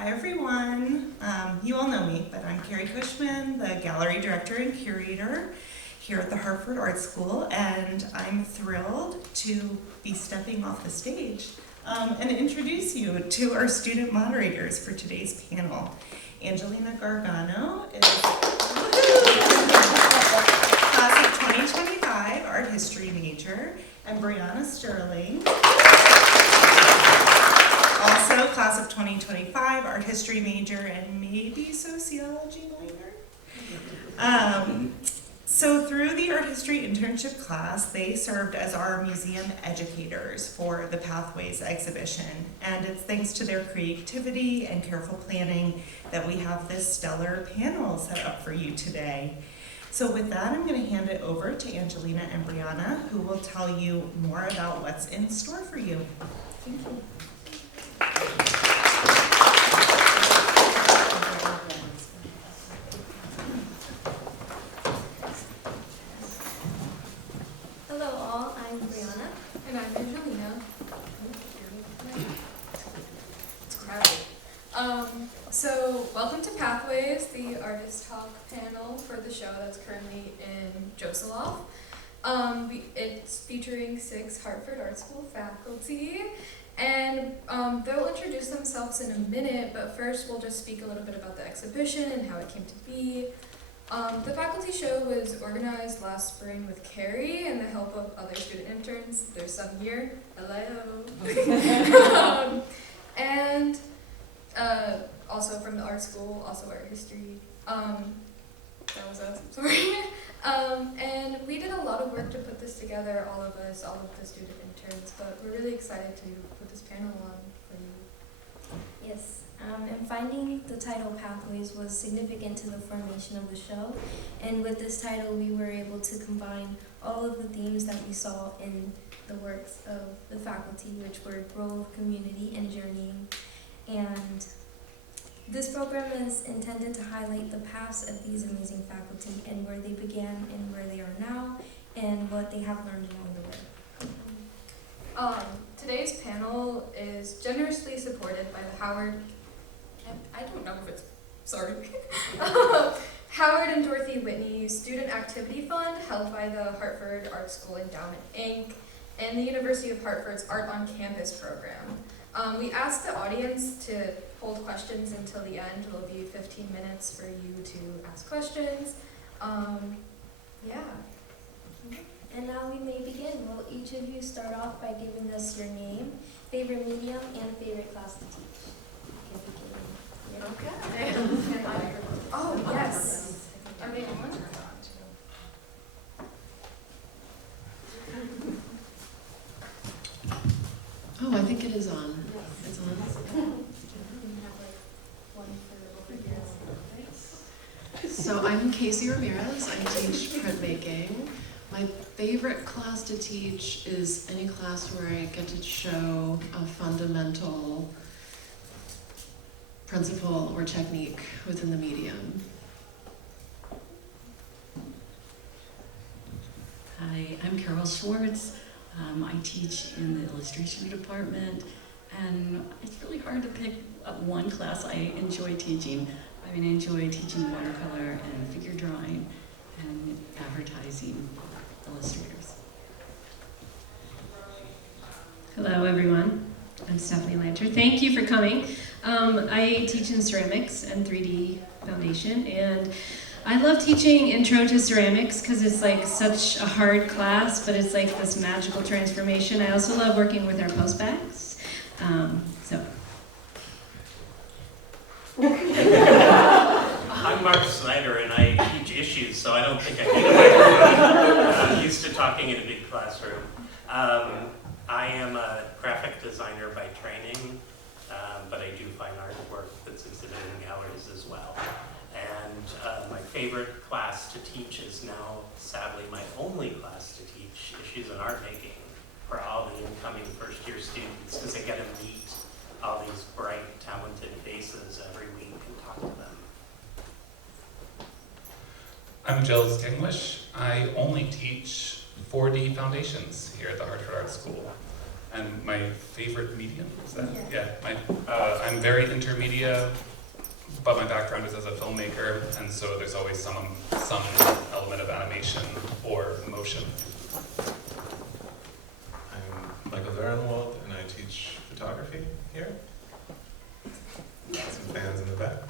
Hi everyone. You all know me, but I'm Carrie Cushman, the Gallery Director and Curator here at the Hartford Art School, and I'm thrilled to be stepping off the stage and introduce you to our student moderators for today's panel. Angelina Gargano is class of 2025 art history major, and Brianna Sterling, also class of 2025 art history major and maybe sociology minor. So through the art history internship class, they served as our museum educators for the Pathways exhibition. And it's thanks to their creativity and careful planning that we have this stellar panel set up for you today. So with that, I'm going to hand it over to Angelina and Brianna, who will tell you more about what's in store for you. Thank you. Hello all, I'm Brianna. And I'm Angelina. It's crowded. So welcome to Pathways, the artist talk panel for the show that's currently in Joseloff. It's featuring 6 Hartford Art School faculty, and they'll introduce themselves in a minute, but first we'll just speak a little bit about the exhibition and how it came to be. The faculty show was organized last spring with Carrie and the help of other student interns. There's some here. Hello. And also from the art school, also art history. That was us, sorry. And we did a lot of work to put this together, all of us, all of the student interns, but we're really excited to put this panel on for you. Yes, and finding the title Pathways was significant to the formation of the show. And with this title, we were able to combine all of the themes that we saw in the works of the faculty, which were growth, community, and journeying. And this program is intended to highlight the past of these amazing faculty and where they began and where they are now and what they have learned along the way. Today's panel is generously supported by the Howard and Dorothy Whitney Student Activity Fund, held by the Hartford Art School Endowment, Inc., and the University of Hartford's Art on Campus program. We asked the audience to hold questions until the end. It'll be 15 minutes for you to ask questions. And now we may begin. Will each of you start off by giving us your name, favorite medium, and favorite class to teach? Okay. Oh, yes. Are they on? Oh, I think it is on. It's on. So I'm Kasey Ramirez. I teach printmaking. My favorite class to teach is any class where I get to show a fundamental principle or technique within the medium. Hi, I'm Carol Schwartz. I teach in the illustration department, and it's really hard to pick up one class I enjoy teaching. I enjoy teaching watercolor and figure drawing and advertising illustrators. Hello everyone, I'm Stephanie Lanter. Thank you for coming. I teach in ceramics and 3D foundation, and I love teaching Intro to Ceramics because it's like such a hard class, but it's like this magical transformation. I also love working with our postbacks. I'm Mark Snyder, and I teach issues, so I don't think I need a microphone. I'm used to talking in a big classroom. I am a graphic designer by training, but I do fine art work that's exhibited in galleries as well. And my favorite class to teach is now, sadly, my only class to teach issues in art making for all the incoming first-year students, because they get to meet all these bright, talented faces every week and talk to them. I'm JLS Gangwisch. I only teach 4D foundations here at the Hartford Art School. And my favorite medium, is that? Yeah. I'm very intermedia, but my background is as a filmmaker, and so there's always some element of animation or motion. I'm Michael Vahrenwald, and I teach photography here. Some fans in the back.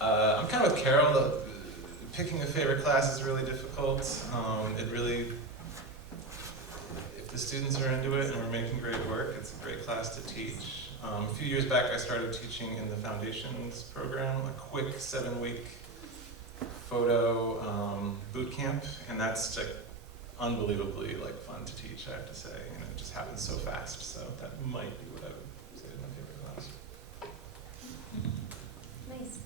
I'm kind of with Carol. Picking a favorite class is really difficult. If the students are into it and we're making great work, it's a great class to teach. A few years back, I started teaching in the Foundations program, a quick 7-week photo boot camp, and that's unbelievably fun to teach, I have to say. It just happens so fast, so that might be what I would say is my favorite class. Nice.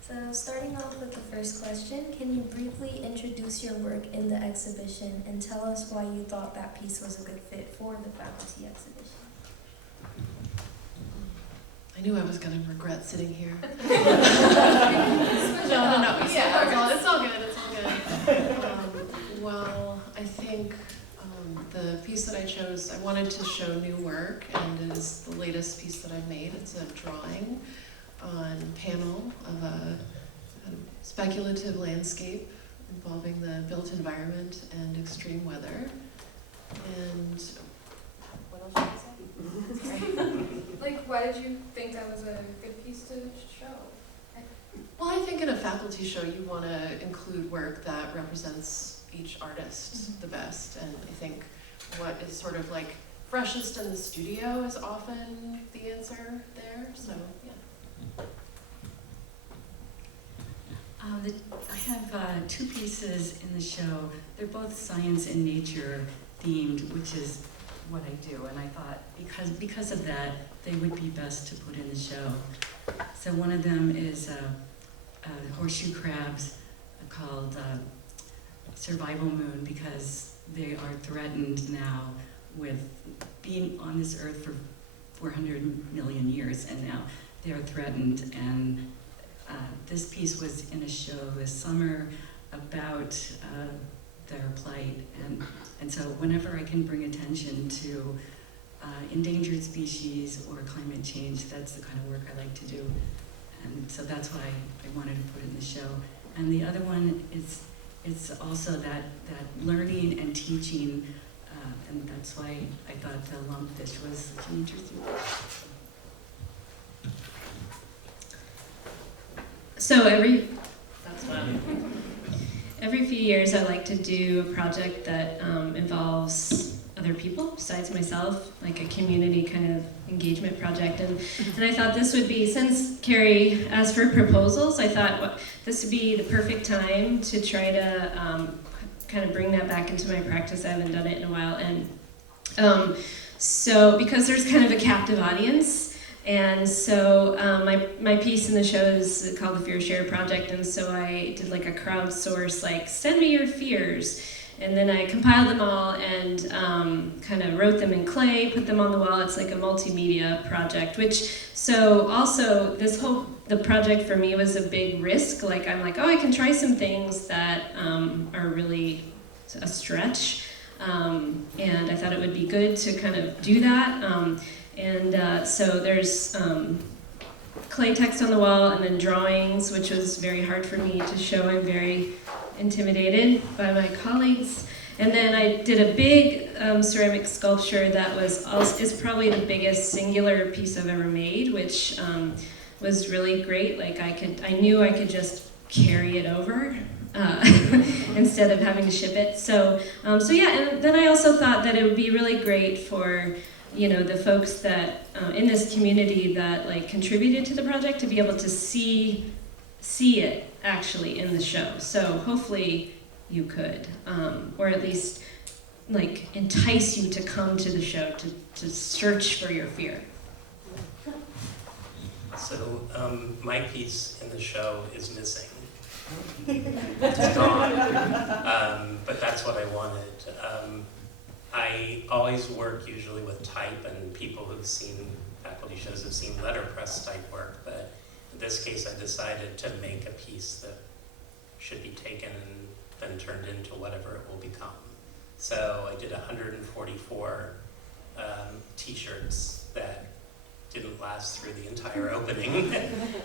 So starting off with the first question, can you briefly introduce your work in the exhibition and tell us why you thought that piece was a good fit for the faculty exhibition? I knew I was going to regret sitting here. No. Yeah, It's all good. Well, I think the piece that I chose, I wanted to show new work, and it is the latest piece that I've made. It's a drawing on panel of a speculative landscape involving the built environment and extreme weather. And what else should I say? Why did you think that was a good piece to show? Well, I think in a faculty show you want to include work that represents each artist the best, and I think what is sort of freshest in the studio is often the answer there, so yeah. I have 2 pieces in the show. They're both science and nature themed, which is what I do, and I thought because of that, they would be best to put in the show. So one of them is horseshoe crabs called Survival Moon, because they are threatened now with being on this earth for 400 million years, and now they are threatened. And this piece was in a show this summer about their plight, and so whenever I can bring attention to endangered species or climate change, that's the kind of work I like to do, and so that's why I wanted to put it in the show. And the other one is it's also that learning and teaching, and that's why I thought the lumpfish was such an interesting piece. So every few years I like to do a project that involves other people besides myself, like a community kind of engagement project. And I thought this would be, since Carrie asked for proposals, I thought this would be the perfect time to try to kind of bring that back into my practice. I haven't done it in a while. And so because there's kind of a captive audience, and so my piece in the show is called the Fear Share Project, and so I did a crowdsource, send me your fears, and then I compiled them all and kind of wrote them in clay, put them on the wall. It's like a multimedia project, so also the project for me was a big risk. I'm I can try some things that are really a stretch, and I thought it would be good to kind of do that. So there's clay text on the wall and then drawings, which was very hard for me to show. I'm very intimidated by my colleagues. And then I did a big ceramic sculpture that is probably the biggest singular piece I've ever made, which was really great. I knew I could just carry it over instead of having to ship it. So yeah, and then I also thought that it would be really great for the folks that in this community that contributed to the project to be able to see it actually in the show. So hopefully you could, or at least entice you to come to the show to search for your fear. So my piece in the show is missing. It's gone, but that's what I wanted. I always work usually with type, and people who've seen faculty shows have seen letterpress type work, but in this case I decided to make a piece that should be taken and then turned into whatever it will become. So I did 144 t-shirts that didn't last through the entire opening,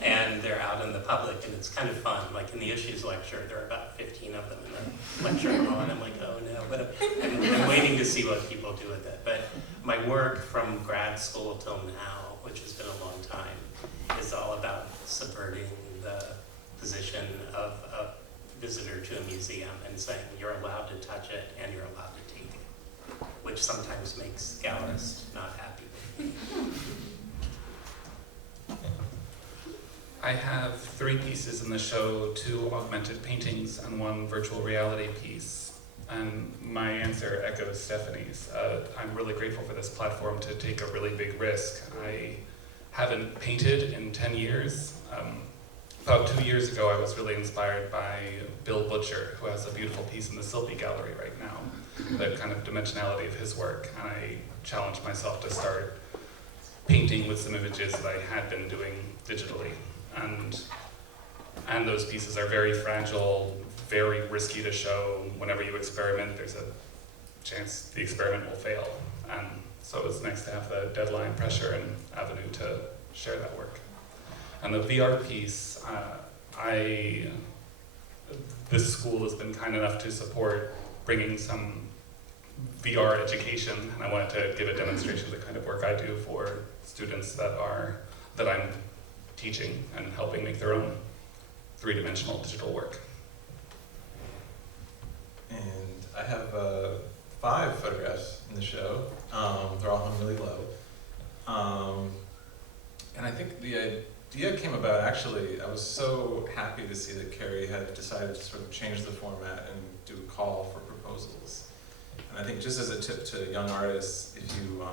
and they're out in the public, and it's kind of fun. Like in the issues lecture, there are about 15 of them in the lecture hall, and I'm like, oh no, but I'm waiting to see what people do with it. But my work from grad school till now, which has been a long time, is all about subverting the position of a visitor to a museum and saying you're allowed to touch it and you're allowed to take it, which sometimes makes gallerists not happy. I have 3 pieces in the show, 2 augmented paintings and 1 virtual reality piece. And my answer echoes Stephanie's. I'm really grateful for this platform to take a really big risk. I haven't painted in 10 years. About 2 years ago, I was really inspired by Bill Butcher, who has a beautiful piece in the Silby Gallery right now, the kind of dimensionality of his work. And I challenged myself to start painting with some images that I had been doing digitally. And those pieces are very fragile, very risky to show. Whenever you experiment, there's a chance the experiment will fail. And so it's nice to have the deadline pressure and avenue to share that work. And the VR piece, this school has been kind enough to support bringing some VR education, and I wanted to give a demonstration of the kind of work I do for students that I'm teaching and helping make their own 3-dimensional digital work. And I have 5 photographs in the show. They're all hung really low. And I think the idea came about, actually, I was so happy to see that Carrie had decided to sort of change the format and do a call for proposals. And I think just as a tip to young artists, if you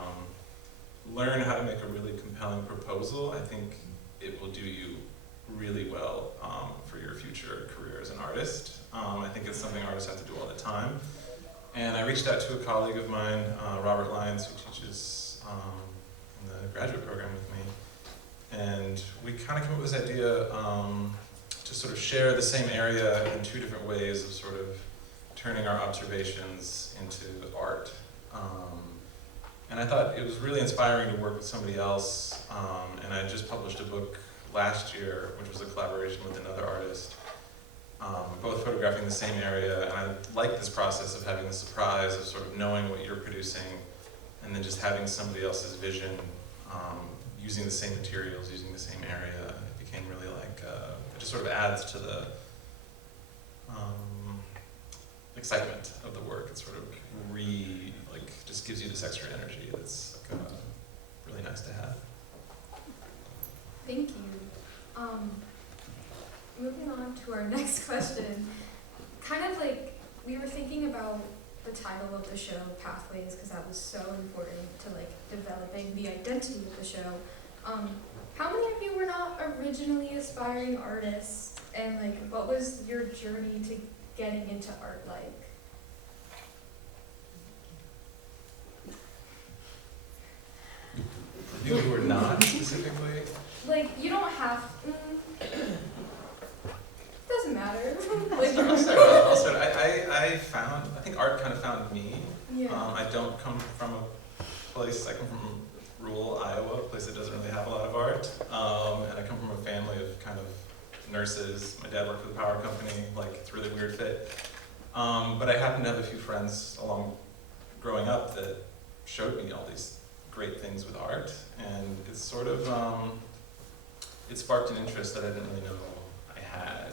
learn how to make a really compelling proposal, I think it will do you really well for your future career as an artist. I think it's something artists have to do all the time. And I reached out to a colleague of mine, Robert Lyons, who teaches in the graduate program with me. And we kind of came up with this idea to sort of share the same area in 2 different ways of sort of turning our observations into art. And I thought it was really inspiring to work with somebody else, and I just published a book last year, which was a collaboration with another artist, both photographing the same area, and I like this process of having the surprise of sort of knowing what you're producing, and then just having somebody else's vision, using the same materials, using the same area. It became really like, it just sort of adds to the excitement of the work. It sort of just gives you this extra energy that's like, really nice to have. Thank you. Moving on to our next question, kind of like we were thinking about the title of the show, Pathways, because that was so important to like developing the identity of the show. How many of you were not originally aspiring artists, and like what was your journey to getting into art like? You who are not specifically? Like, you don't have, doesn't matter. Like, I'll start. I think art kind of found me. yeah. I don't come from a place, I come from rural Iowa, a place that doesn't really have a lot of art. And I come from a family of kind of nurses. My dad worked for the power company, like it's a really weird fit. But I happen to have a few friends along growing up that showed me all these great things with art, and it's sort of, it sparked an interest that I didn't really know I had,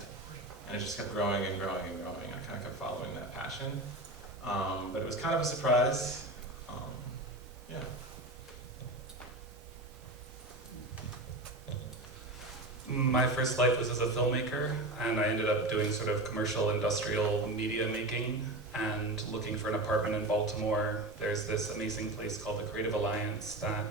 and it just kept growing and growing and growing. I kind of kept following that passion, but it was kind of a surprise. Yeah. My first life was as a filmmaker, and I ended up doing sort of commercial industrial media making and looking for an apartment in Baltimore. There's this amazing place called the Creative Alliance that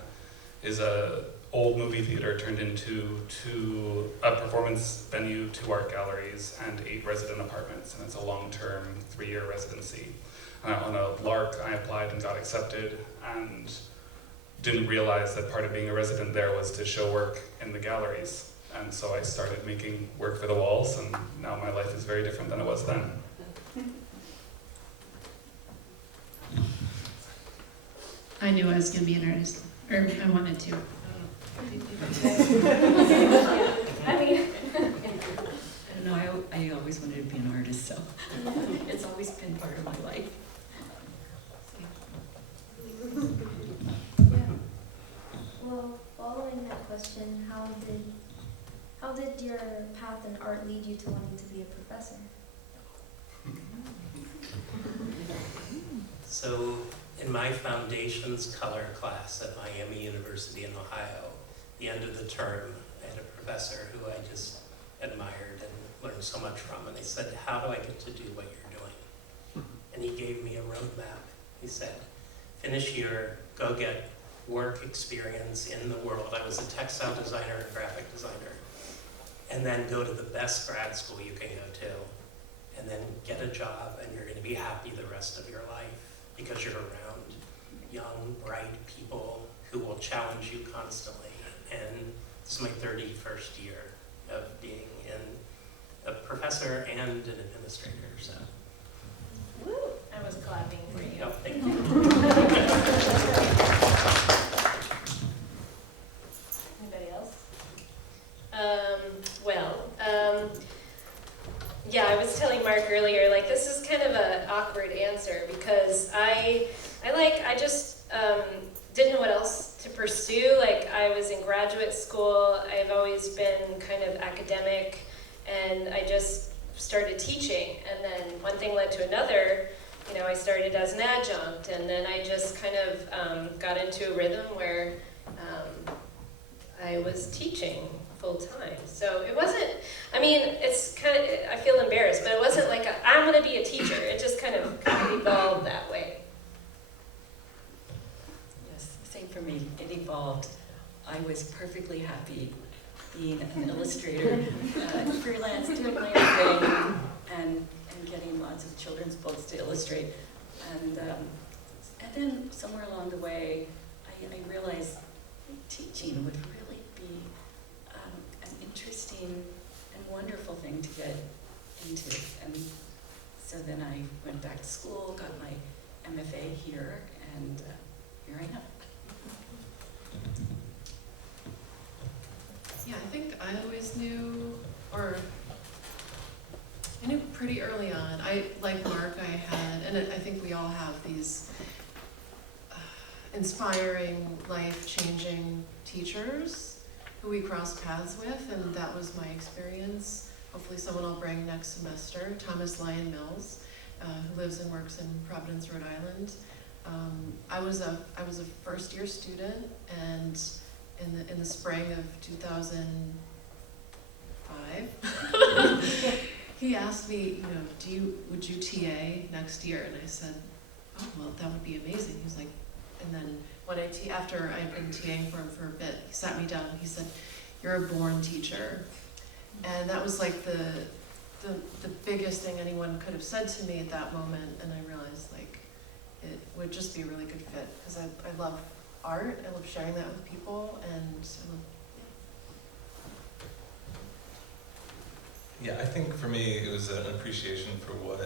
is a old movie theater turned into a performance venue, 2 art galleries, and 8 resident apartments, and it's a long-term 3-year residency. On a lark, I applied and got accepted, and didn't realize that part of being a resident there was to show work in the galleries. And so I started making work for the walls, and now my life is very different than it was then. I knew I was going to be an artist, or I wanted to. I mean, I don't know, I always wanted to be an artist, so it's always been part of my life. yeah. Well, following that question, how did your path in art lead you to wanting to be a professor? So in my foundations color class at Miami University in Ohio, the end of the term, I had a professor who I just admired and learned so much from, and they said, how do I get to do what you're doing? And he gave me a roadmap. He said, finish here, go get work experience in the world. I was a textile designer and graphic designer. And then go to the best grad school you can go to, and then get a job, and you're going to be happy the rest of your life because you're around young, bright people who will challenge you constantly. And this is my 31st year of being a professor and an administrator, so. Woo! I was clapping for you. Oh, thank you. Anybody else? Yeah, I was telling Mark earlier, like, this is kind of an awkward answer because I just didn't know what else to pursue. Like, I was in graduate school, I've always been kind of academic, and I just started teaching. And then one thing led to another. You know, I started as an adjunct, and then I just kind of got into a rhythm where I was teaching full time. So it wasn't, I mean, it's kind of, I feel embarrassed, but it wasn't like I'm going to be a teacher. It just kind of evolved that way. Yes, same for me. It evolved. I was perfectly happy being an illustrator, freelance, doing my own thing, and getting lots of children's books to illustrate. And then somewhere along the way, I realized teaching would really be an interesting and wonderful thing to get into. And so then I went back to school, got my MFA here, and here I am. Yeah, I think I always knew, or I knew pretty early on. Like Mark, I had, and I think we all have these inspiring, life-changing teachers who we cross paths with, and that was my experience. Hopefully someone I'll bring next semester, Thomas Lyon Mills, who lives and works in Providence, Rhode Island. I was a first-year student, and in the spring of 2005, he asked me, would you TA next year? And I said, oh, well, that would be amazing. He was like, and then when after I'd been TAing for him for a bit, he sat me down and he said, you're a born teacher. And that was like the biggest thing anyone could have said to me at that moment. And I realized like it would just be a really good fit because I love art. I love sharing that with people, and I love. Yeah, I think for me it was an appreciation for what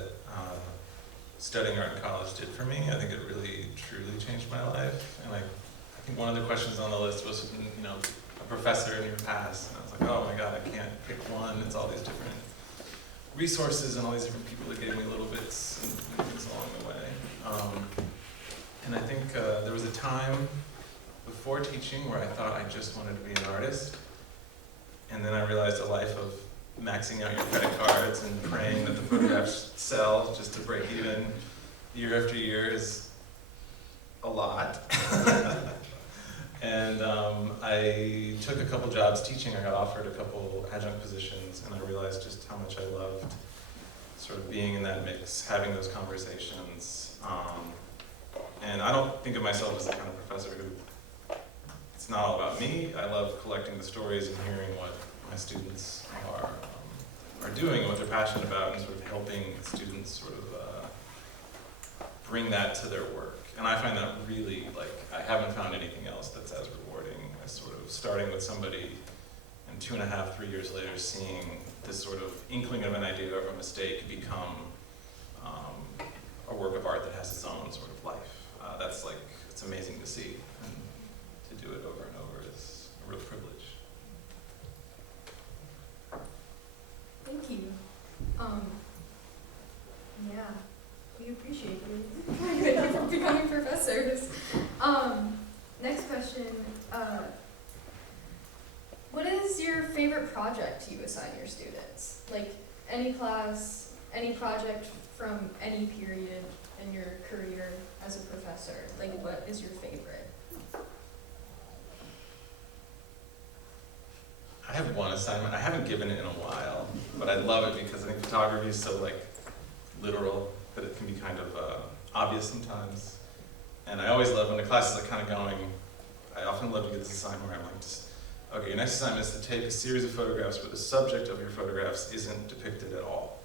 studying art in college did for me. I think it really, truly changed my life. And I think one of the questions on the list was, a professor in your past. And I was like, oh my God, I can't pick one. It's all these different resources and all these different people that gave me little bits and things along the way. And I think there was a time before teaching where I thought I just wanted to be an artist. And then I realized a life of maxing out your credit cards and praying that the photographs sell just to break even year after year is a lot. And I took a couple jobs teaching. I got offered a couple adjunct positions, and I realized just how much I loved sort of being in that mix, having those conversations. And I don't think of myself as the kind of professor who, it's not all about me. I love collecting the stories and hearing what my students are doing, what they're passionate about, and sort of helping students sort of bring that to their work. And I find that really, I haven't found anything else that's as rewarding as sort of starting with somebody and 2.5, 3 years later seeing this sort of inkling of an idea or a mistake become a work of art that has its own sort of life. It's it's amazing to see, and to do it over and over is a real privilege. Thank you. Yeah, we appreciate you. Thank you for becoming professors. Next question. What is your favorite project you assign your students? Like any class, any project from any period in your career as a professor. Like what is your favorite? I have one assignment. I haven't given it in a while, but I love it because I think photography is so like literal that it can be kind of obvious sometimes. And I always love when the classes are kind of going, I often love to get this assignment where I'm like, just, okay, your next assignment is to take a series of photographs where the subject of your photographs isn't depicted at all.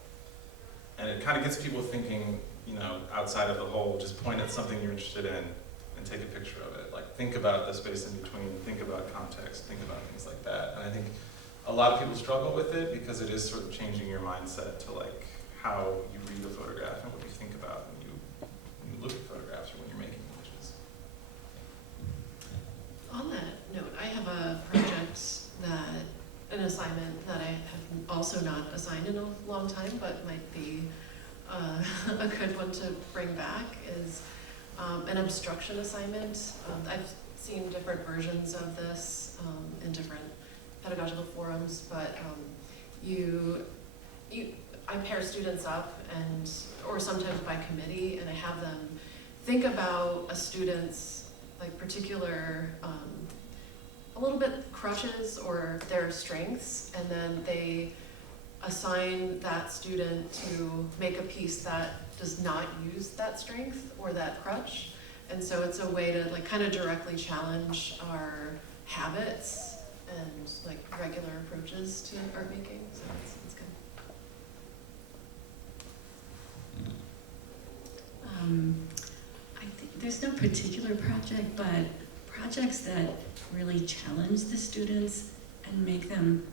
And it kind of gets people thinking, you know, outside of the whole, just point at something you're interested in and take a picture of it. Like, think about the space in between, think about context, think about things like that. And I think a lot of people struggle with it because it is sort of changing your mindset to like how you read a photograph and what you think about when you look at photographs or when you're making images. On that note, I have a project an assignment that I have also not assigned in a long time, but might be a good one to bring back is an obstruction assignment. I've seen different versions of this in different pedagogical forums, but I pair students up or sometimes by committee, and I have them think about a student's like particular a little bit crutches or their strengths, and then they assign that student to make a piece that does not use that strength or that crutch. And so it's a way to like kind of directly challenge our habits and like regular approaches to art making. So it's good. I think there's no particular project, but projects that really challenge the students and make them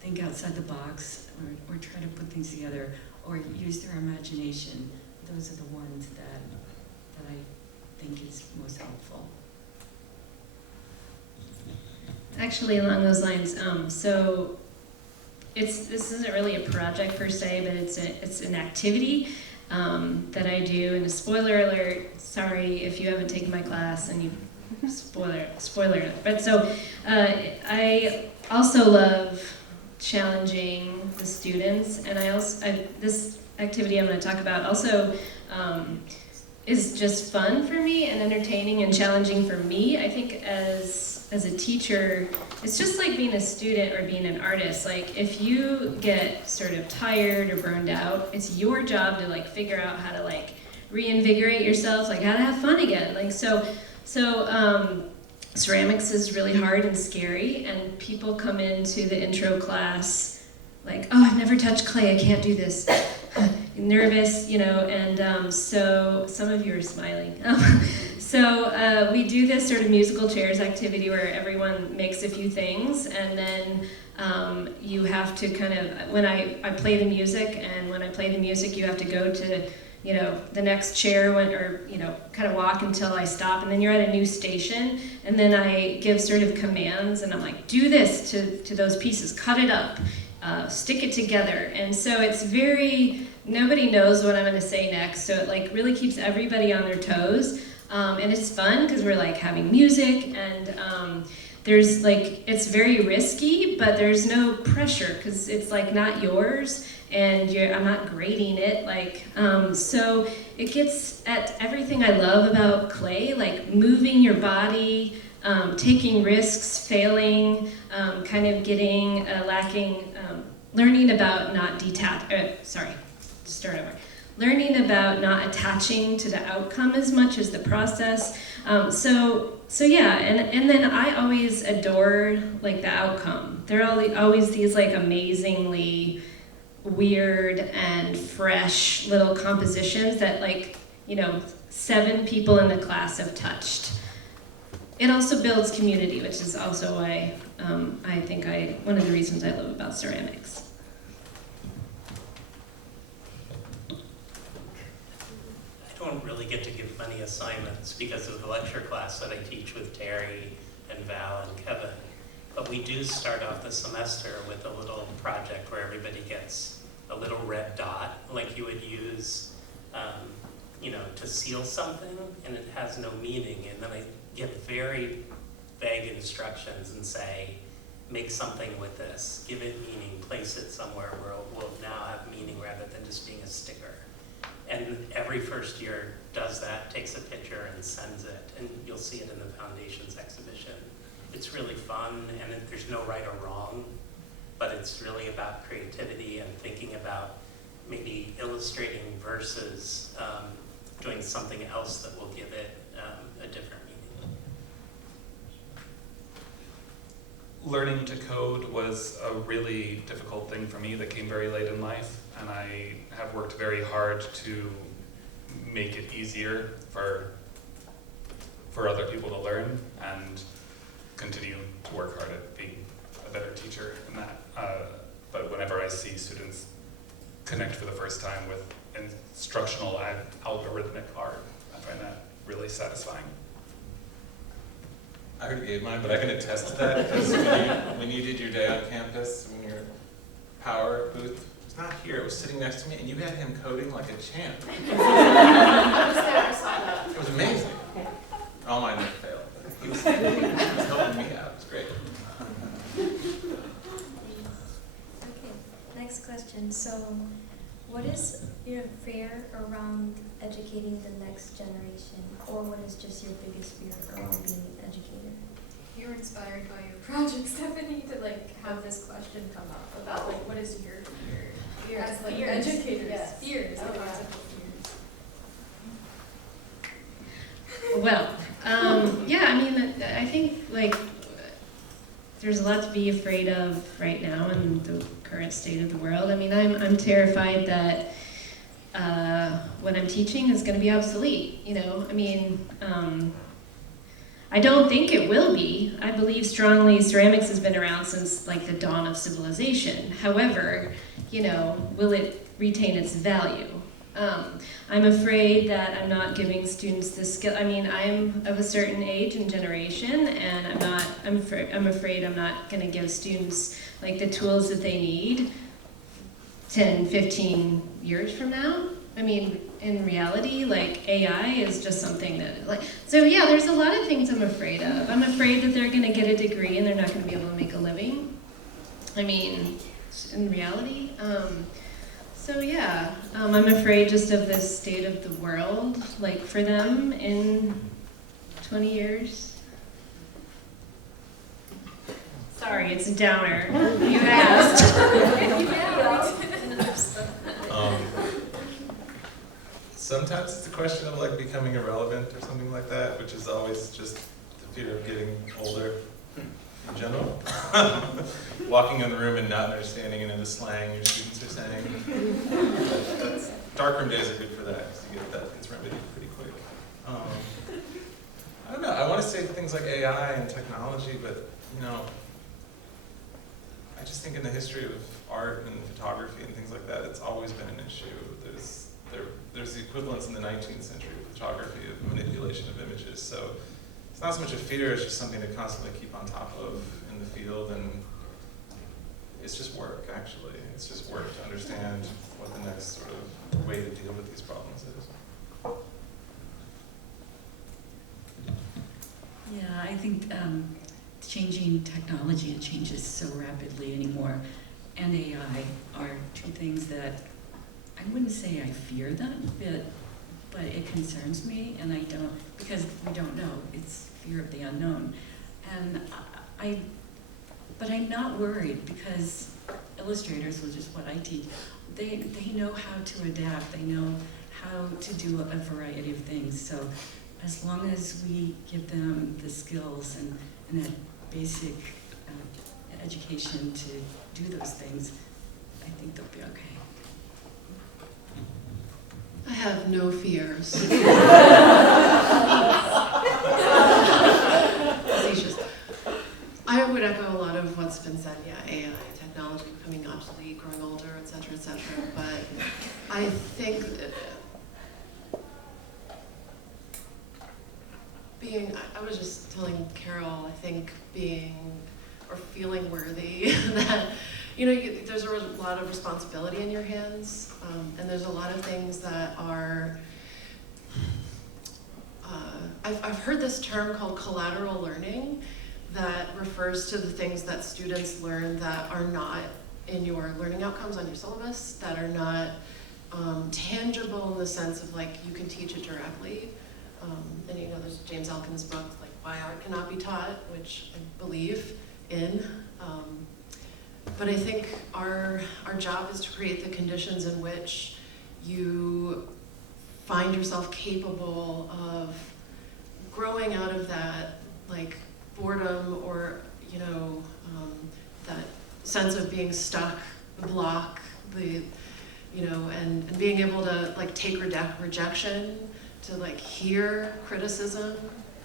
think outside the box or try to put things together or use their imagination. Those are the ones that I think is most helpful. Actually, along those lines, so this isn't really a project per se, but it's an activity that I do. And a spoiler alert, sorry if you haven't taken my class and you spoiler alert. But so I also love challenging the students, and this activity I'm going to talk about also is just fun for me and entertaining and challenging for me. I think as a teacher, it's just like being a student or being an artist. Like if you get sort of tired or burned out, it's your job to like figure out how to like reinvigorate yourself, like how to have fun again. Like so ceramics is really hard and scary, and people come into the intro class like, oh, I've never touched clay, I can't do this. Nervous, you know, and so some of you are smiling. So we do this sort of musical chairs activity where everyone makes a few things, and then you have to kind of, when I play the music, and when I play the music you have to go to, you know, the next chair kind of walk until I stop, and then you're at a new station, and then I give sort of commands, and I'm like, do this to those pieces, cut it up, stick it together. And so it's nobody knows what I'm going to say next, so it like really keeps everybody on their toes, and it's fun because we're like having music, and there's like, it's very risky, but there's no pressure because it's like not yours, and I'm not grading it, like, so it gets at everything I love about clay, like moving your body, taking risks, failing, kind of getting learning about learning about not attaching to the outcome as much as the process. So yeah, and then I always adore like the outcome. There are always these like amazingly weird and fresh little compositions that like, you know, 7 people in the class have touched. It also builds community, which is also why I think one of the reasons I love about ceramics. I don't really get to give many assignments because of the lecture class that I teach with Terry and Val and Kevin. But we do start off the semester with a little project where everybody gets a little red dot, like you would use, to seal something, and it has no meaning. And then I give very vague instructions and say, make something with this, give it meaning, place it somewhere where it will now have meaning rather than just being a sticker. And every first year does that, takes a picture and sends it, and you'll see it in the Foundations exhibition. It's really fun, and there's no right or wrong, but it's really about creativity and thinking about maybe illustrating versus doing something else that will give it a different meaning. Learning to code was a really difficult thing for me that came very late in life, and I have worked very hard to make it easier for other people to learn, and continue to work hard at being a better teacher in that. But whenever I see students connect for the first time with instructional algorithmic art, I find that really satisfying. I already gave mine, but I can attest to that, because when you did your day on campus, when your power booth was not here, it was sitting next to me, and you had him coding like a champ. I was there, I saw that. It was amazing. All mine failed. He was helping me out. It was great. Okay, next question. So, what is your fear around educating the next generation, or what is just your biggest fear around being an educator? You're inspired by your project, Stephanie, to have this question come up about what is your fear as Fears. educators? Yes. Fears. Oh, What are wow. typical fears? Well, I think there's a lot to be afraid of right now in the current state of the world. I mean, I'm terrified that what I'm teaching is going to be obsolete. I don't think it will be. I believe strongly ceramics has been around since the dawn of civilization. However, will it retain its value? I'm afraid that I'm not giving students the skill. I mean, I'm of a certain age and generation, and I'm afraid I'm not going to give students the tools that they need 10, 15 years from now. I mean, in reality, AI is just something that, so yeah, there's a lot of things I'm afraid of. I'm afraid that they're going to get a degree and they're not going to be able to make a living. I mean, in reality. So yeah, I'm afraid just of the state of the world, for them in 20 years. Sorry, it's a downer. You asked. Sometimes it's a question of becoming irrelevant or something like that, which is always just the fear of getting older in general. Walking in the room and not understanding any of the slang your students are saying. Darkroom days are good for that, because you get that gets remedied pretty quick. I don't know, I want to say things like AI and technology, but I just think in the history of art and photography and things like that, it's always been an issue. There's the equivalents in the 19th century of photography of manipulation of images. So it's not so much a fear, it's just something to constantly keep on top of in the field, and it's just work, actually. It's just work to understand what the next sort of way to deal with these problems is. Yeah, I think changing technology, it changes so rapidly anymore, and AI are two things that I wouldn't say I fear them, but it concerns me, and I don't, because we don't know. It's fear of the unknown. And but I'm not worried, because illustrators, which is what I teach, they know how to adapt. They know how to do a variety of things. So as long as we give them the skills and that basic education to do those things, I think they'll be okay. I have no fears. Facetious. I would echo a lot of what's been said. Yeah, AI, technology becoming obsolete, growing older, et cetera, but I think I was just telling Carol, I think being or feeling worthy that, there's a lot of responsibility in your hands, and there's a lot of things that are, I've heard this term called collateral learning that refers to the things that students learn that are not in your learning outcomes on your syllabus, that are not tangible in the sense of like you can teach it directly. And there's James Elkin's book, like Why Art Cannot Be Taught, which I believe in. But I think our job is to create the conditions in which you find yourself capable of growing out of that like boredom or that sense of being stuck, the block, and being able to like take rejection, to like hear criticism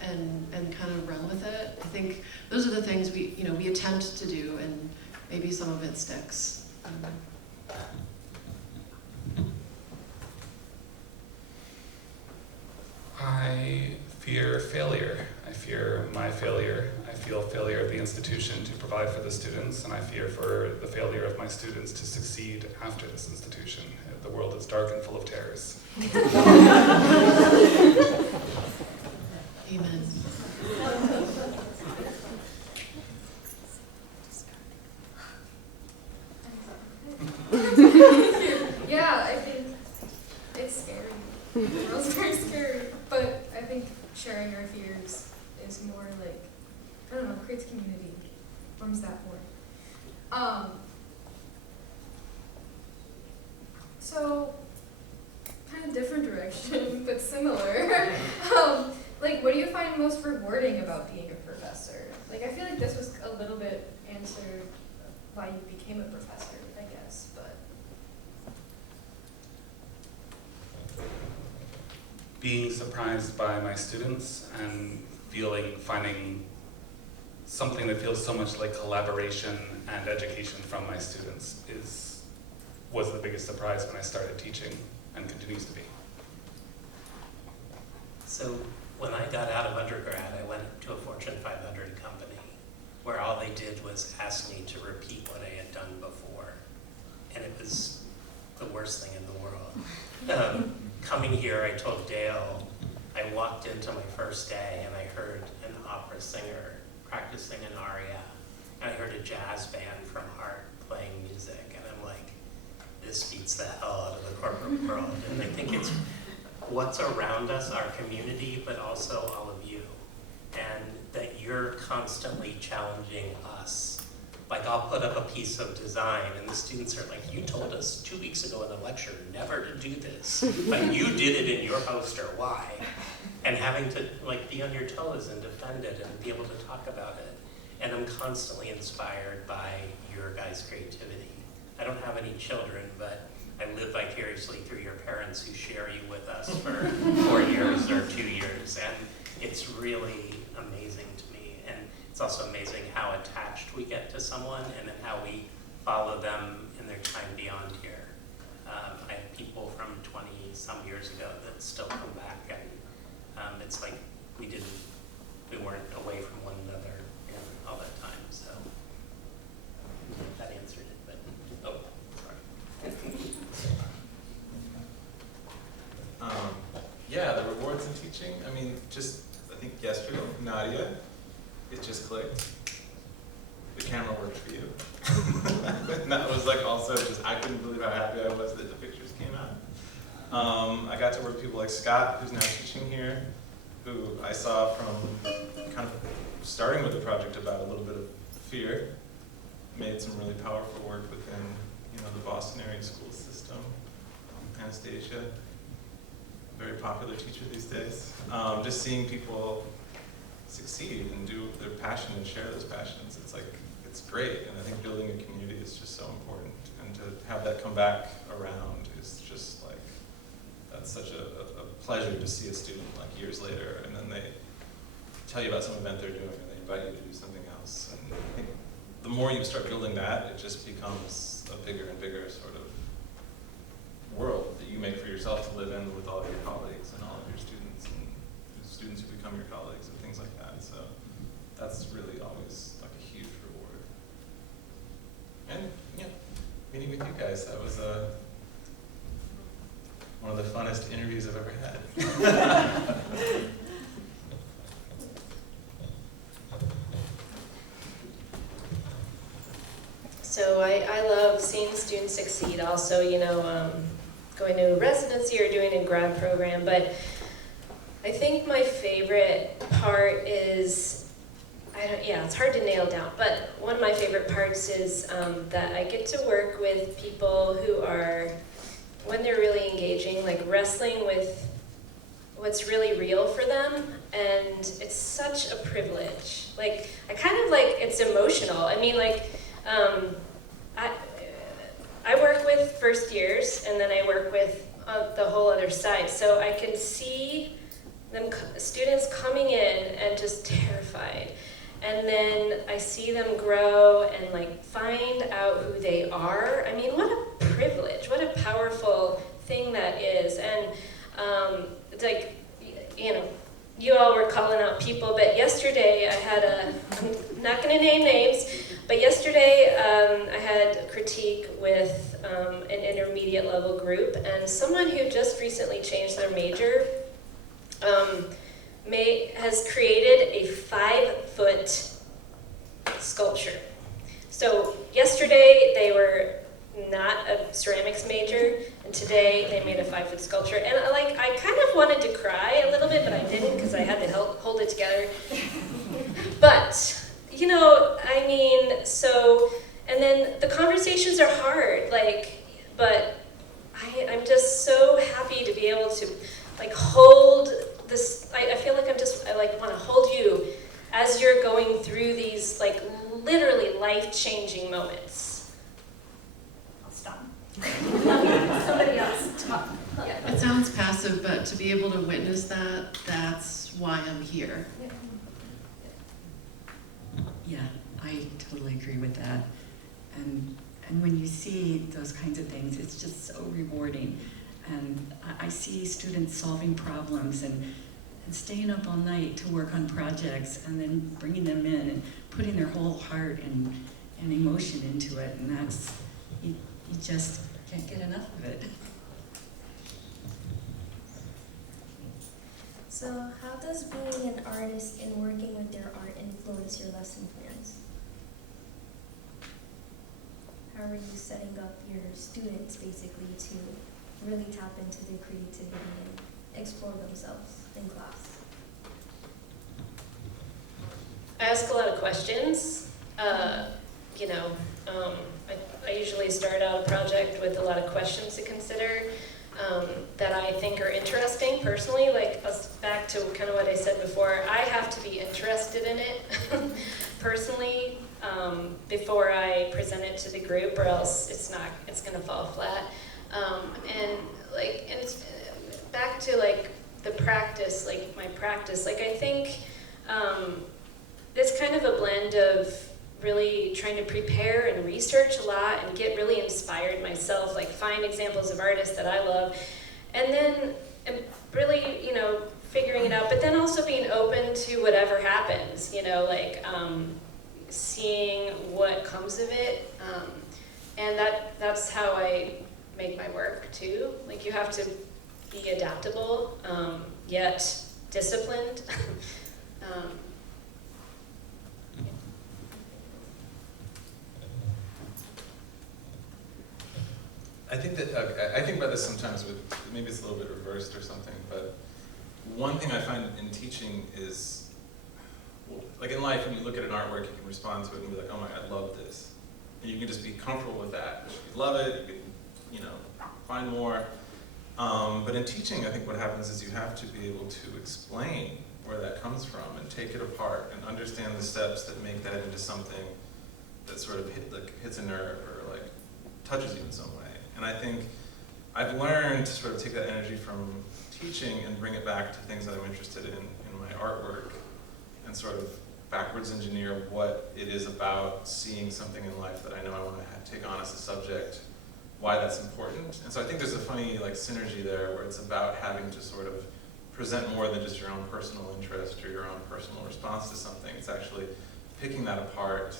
and kind of run with it. I think those are the things we attempt to do, and maybe some of it sticks. I fear failure. I fear my failure. I feel failure of the institution to provide for the students, and I fear for the failure of my students to succeed after this institution. The world is dark and full of terrors. Amen. Yeah, I think it's scary. The world's very scary, but I think sharing our fears is more like, I don't know, creates community, forms that more. So, kind of different direction, but similar. Like, what do you find most rewarding about being a professor? Like, I feel like this was a little bit answered why you became a professor, I guess, but. Being surprised by my students and finding something that feels so much like collaboration and education from my students was the biggest surprise when I started teaching, and continues to be. So when I got out of undergrad, I went to a Fortune 500 company where all they did was ask me to repeat what I had done before. And it was the worst thing in the world. Coming here, I told Dale, I walked into my first day and I heard an opera singer practicing an aria. And I heard a jazz band from Hart playing music. And I'm like, this beats the hell out of the corporate world. And I think it's what's around us, our community, but also all of you. And that you're constantly challenging us. Like, I'll put up a piece of design and the students are like, you told us 2 weeks ago in a lecture never to do this, but you did it in your poster, why? And having to like be on your toes and defend it and be able to talk about it. And I'm constantly inspired by your guys' creativity. I don't have any children, but I live vicariously through your parents who share you with us for 4 years or 2 years. And it's really amazing to me. And it's also amazing how attached we get to someone and then how we follow them in their time beyond here. I have people from 20 some years ago that still come back, and it's like we weren't away from one another all that time. So that answered it, but sorry. Yeah, the rewards in teaching. I mean, I think yesterday, Nadia, it just clicked. The camera worked for you. And that was like also I couldn't believe how happy I was that the pictures came out. I got to work with people like Scott, who's now teaching here, who I saw from kind of starting with the project about a little bit of fear, made some really powerful work within, the Boston area school system. Anastasia, very popular teacher these days. Just seeing people succeed and do their passion and share those passions, it's great. And I think building a community is just so important. And to have that come back around is just like, that's such a pleasure to see a student like years later, and then they tell you about some event they're doing and they invite you to do something else. And I think the more you start building that, it just becomes a bigger and bigger sort of world that you make for yourself to live in with all of your colleagues and all of your students, and whose students who become your colleagues and things like that. So that's really always like a huge reward. And yeah, meeting with you guys, that was one of the funnest interviews I've ever had. So I love seeing students succeed also, you know, going to residency or doing a grad program, but I think my favorite part is, it's hard to nail down, but one of my favorite parts is that I get to work with people who are, when they're really engaging, like wrestling with what's really real for them, and it's such a privilege. Like, I kind of like, it's emotional. I mean, like, I work with first years, and then I work with the whole other side, so I can see them, students coming in and just terrified, and then I see them grow and like find out who they are. I mean, what a privilege, what a powerful thing that is. And it's like, you know, you all were calling out people, but yesterday I had I'm not going to name names, but yesterday I had a critique with an intermediate level group, and someone who just recently changed their major has created a 5-foot sculpture. So yesterday they were not a ceramics major, and today they made a 5-foot sculpture. And I kind of wanted to cry a little bit, but I didn't because I had to hold it together. But, you know, I mean, so, and then the conversations are hard, but I'm just so happy to be able to, hold this, I feel like I want to hold you as you're going through these, literally life-changing moments. I'll stop. Somebody else talk. It sounds passive, but to be able to witness that, that's why I'm here. Yeah, I totally agree with that. And when you see those kinds of things, it's just so rewarding. And I see students solving problems and staying up all night to work on projects and then bringing them in and putting their whole heart and emotion into it. And that's, you just can't get enough of it. So how does being an artist and working with their art influence your lesson plans? How are you setting up your students basically to really tap into their creativity and explore themselves in class? I ask a lot of questions. I usually start out a project with a lot of questions to consider that I think are interesting personally. Back to kind of what I said before, I have to be interested in it personally before I present it to the group, or else it's going to fall flat. And it's back to the practice, my practice. I think it's kind of a blend of really trying to prepare and research a lot and get really inspired myself, find examples of artists that I love, and then really, figuring it out, but then also being open to whatever happens, seeing what comes of it, and that's how I make my work too. You have to be adaptable, yet disciplined. I think that I think about this sometimes with, maybe it's a little bit reversed or something, but one thing I find in teaching is, in life, when you look at an artwork, you can respond to it and be like, oh my God, I love this. And you can just be comfortable with that. You love it, you can, find more. But in teaching, I think what happens is you have to be able to explain where that comes from and take it apart and understand the steps that make that into something that sort of hits a nerve or touches you in some way. And I think I've learned to sort of take that energy from teaching and bring it back to things that I'm interested in my artwork, and sort of backwards engineer what it is about seeing something in life that I know I want to take on as a subject, why that's important. And so I think there's a funny synergy there where it's about having to sort of present more than just your own personal interest or your own personal response to something. It's actually picking that apart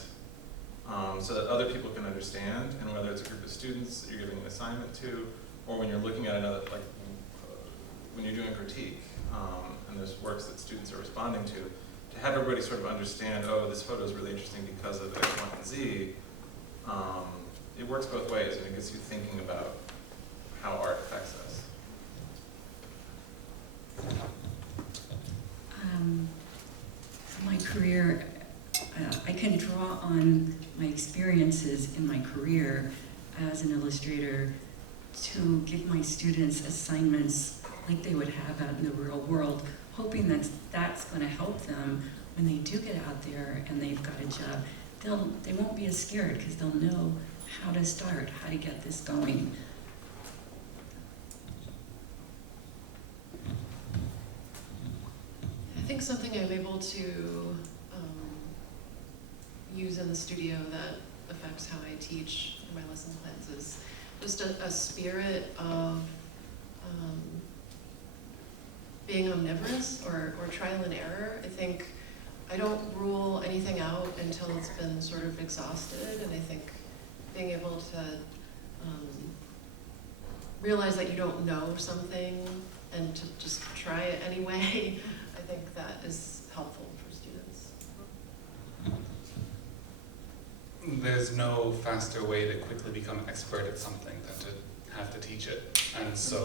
so that other people can understand, and whether it's a group of students that you're giving an assignment to, or when you're looking at another, like when you're doing a critique, and there's works that students are responding to have everybody sort of understand, oh, this photo is really interesting because of X, Y, and Z. It works both ways, and it gets you thinking about how art affects us. My career, I can draw on my experiences in my career as an illustrator to give my students assignments like they would have out in the real world, hoping that that's going to help them when they do get out there and they've got a job. They won't be as scared because they'll know how to start, how to get this going. I think something I'm able to use in the studio that affects how I teach in my lesson plans is just a spirit of being omnivorous or trial and error. I think I don't rule anything out until it's been sort of exhausted, and I think being able to realize that you don't know something and to just try it anyway, I think that is helpful for students. There's no faster way to quickly become an expert at something than to have to teach it. And so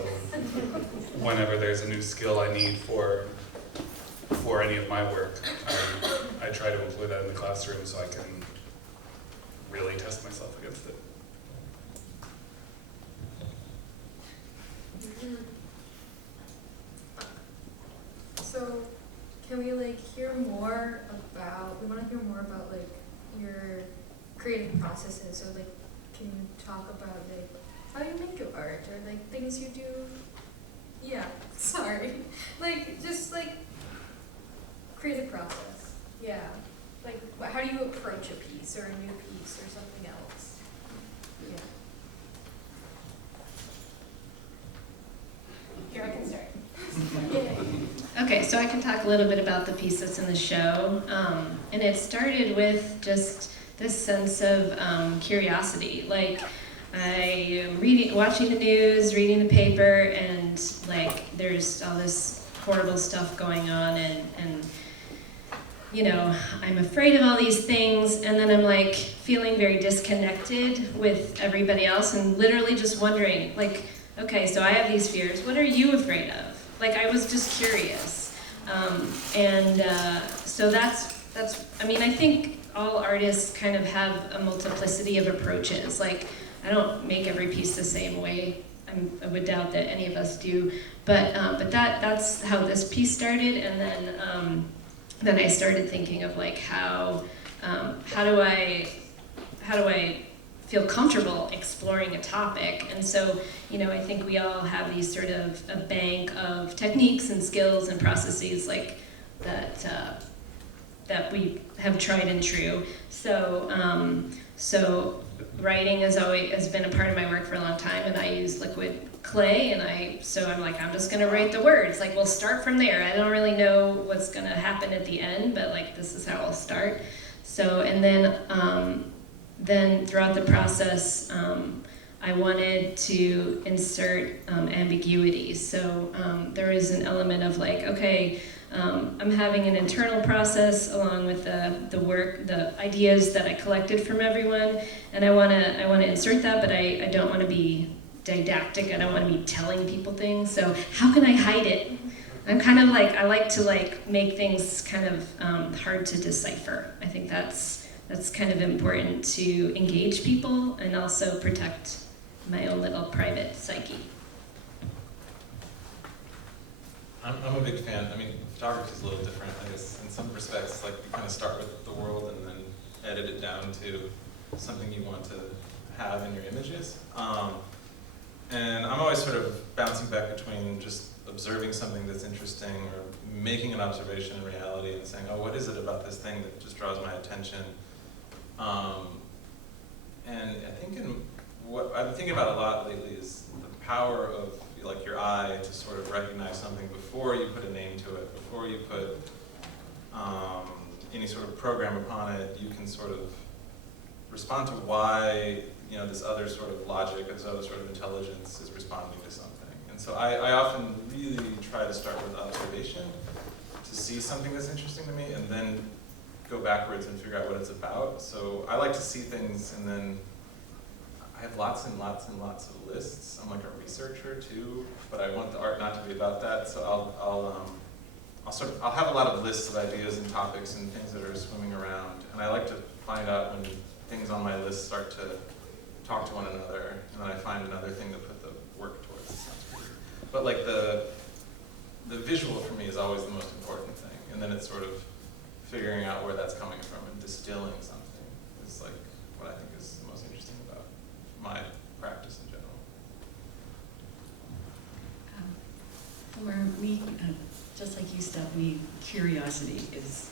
whenever there's a new skill I need for any of my work, I try to employ that in the classroom so I can really test myself against it. So, can we hear more about? We want to hear more about your creative processes. So, can you talk about how you make your art or things you do? Yeah, sorry. Just creative process. Yeah. How do you approach a piece or a new piece or something else? Yeah. Here, I can start. Okay, so I can talk a little bit about the piece that's in the show. And it started with just this sense of curiosity. I am watching the news, reading the paper, and there's all this horrible stuff going on, and I'm afraid of all these things, and then I'm feeling very disconnected with everybody else, and literally just wondering, okay, so I have these fears. What are you afraid of? I was just curious, so that's. I think all artists kind of have a multiplicity of approaches. I don't make every piece the same way. I would doubt that any of us do, but that's how this piece started, and then I started thinking of how do I feel comfortable exploring a topic. And so, I think we all have these sort of a bank of techniques and skills and processes that we have tried and true. So writing has been a part of my work for a long time, and I use liquid clay, and I'm just gonna write the words. We'll start from there. I don't really know what's gonna happen at the end, but this is how I'll start. So, and then throughout the process, I wanted to insert ambiguity. So there is an element of okay, I'm having an internal process along with the work, the ideas that I collected from everyone, and I want to insert that, but I don't want to be didactic. I don't want to be telling people things. So how can I hide it? I'm kind of I like to make things kind of hard to decipher. I think that's kind of important to engage people and also protect my own little private psyche. I'm a big fan. Photography is a little different, I guess, in some respects. You kind of start with the world and then edit it down to something you want to have in your images. And I'm always sort of bouncing back between just observing something that's interesting or making an observation in reality and saying, oh, what is it about this thing that just draws my attention? And I think what I've been thinking about a lot lately is the power of like your eye to sort of recognize something before you put a name to it, before you put any sort of program upon it. You can sort of respond to why, you know, this other sort of logic, this other sort of intelligence is responding to something. And so I often really try to start with observation to see something that's interesting to me, and then go backwards and figure out what it's about. So I like to see things, and then I have lots and lots and lots of lists. I'm like a researcher too, but I want the art not to be about that. So I'll have a lot of lists of ideas and topics and things that are swimming around, and I like to find out when things on my list start to talk to one another, and then I find another thing to put the work towards. It sounds weird. But like the visual for me is always the most important thing, and then it's sort of figuring out where that's coming from and distilling something is like what I think is the most interesting about my practice in general. For me, just like you, Stephanie, curiosity is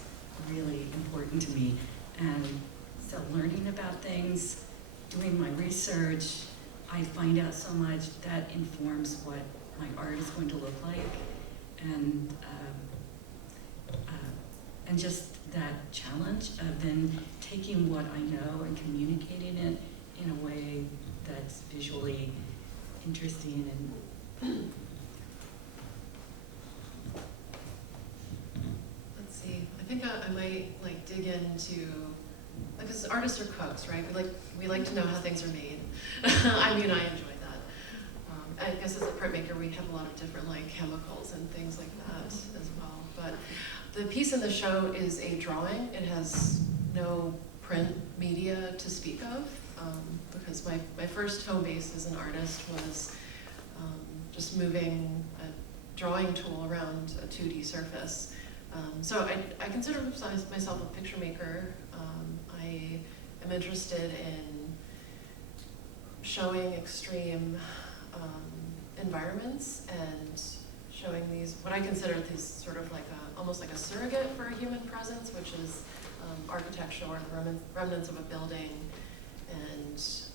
really important to me. And so learning about things, doing my research, I find out so much that informs what my art is going to look like. And just that challenge of then taking what I know and communicating it in a way that's visually interesting and Let's see, I think I might like dig into, because artists are cooks, right? We like to know how things are made. I mean, I enjoy that. I guess as a printmaker, we have a lot of different like chemicals and things like that as well. But the piece in the show is a drawing. It has no print media to speak of, because my first home base as an artist was just moving a drawing tool around a 2D surface. So I consider myself a picture maker. I am interested in showing extreme environments and showing these, what I consider these sort of like almost like a surrogate for a human presence, which is architecture and remnants of a building. And let's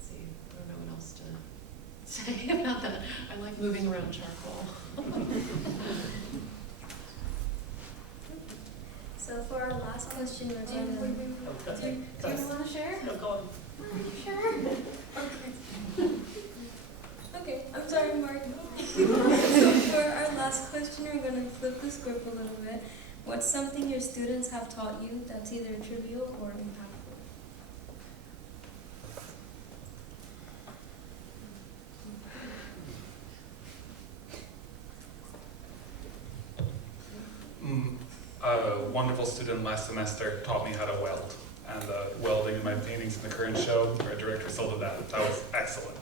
see, I don't know what else to say about that. I like moving around charcoal. So for our last question, we're going to... Do you want to share? No, go on. Are you sure? Okay. Okay, I'm sorry, Mark. So for our last question, we're going to flip the script a little bit. What's something your students have taught you that's either trivial or impactful? A wonderful student last semester taught me how to weld, and welding in my paintings in the current show are a direct result of that. That was excellent.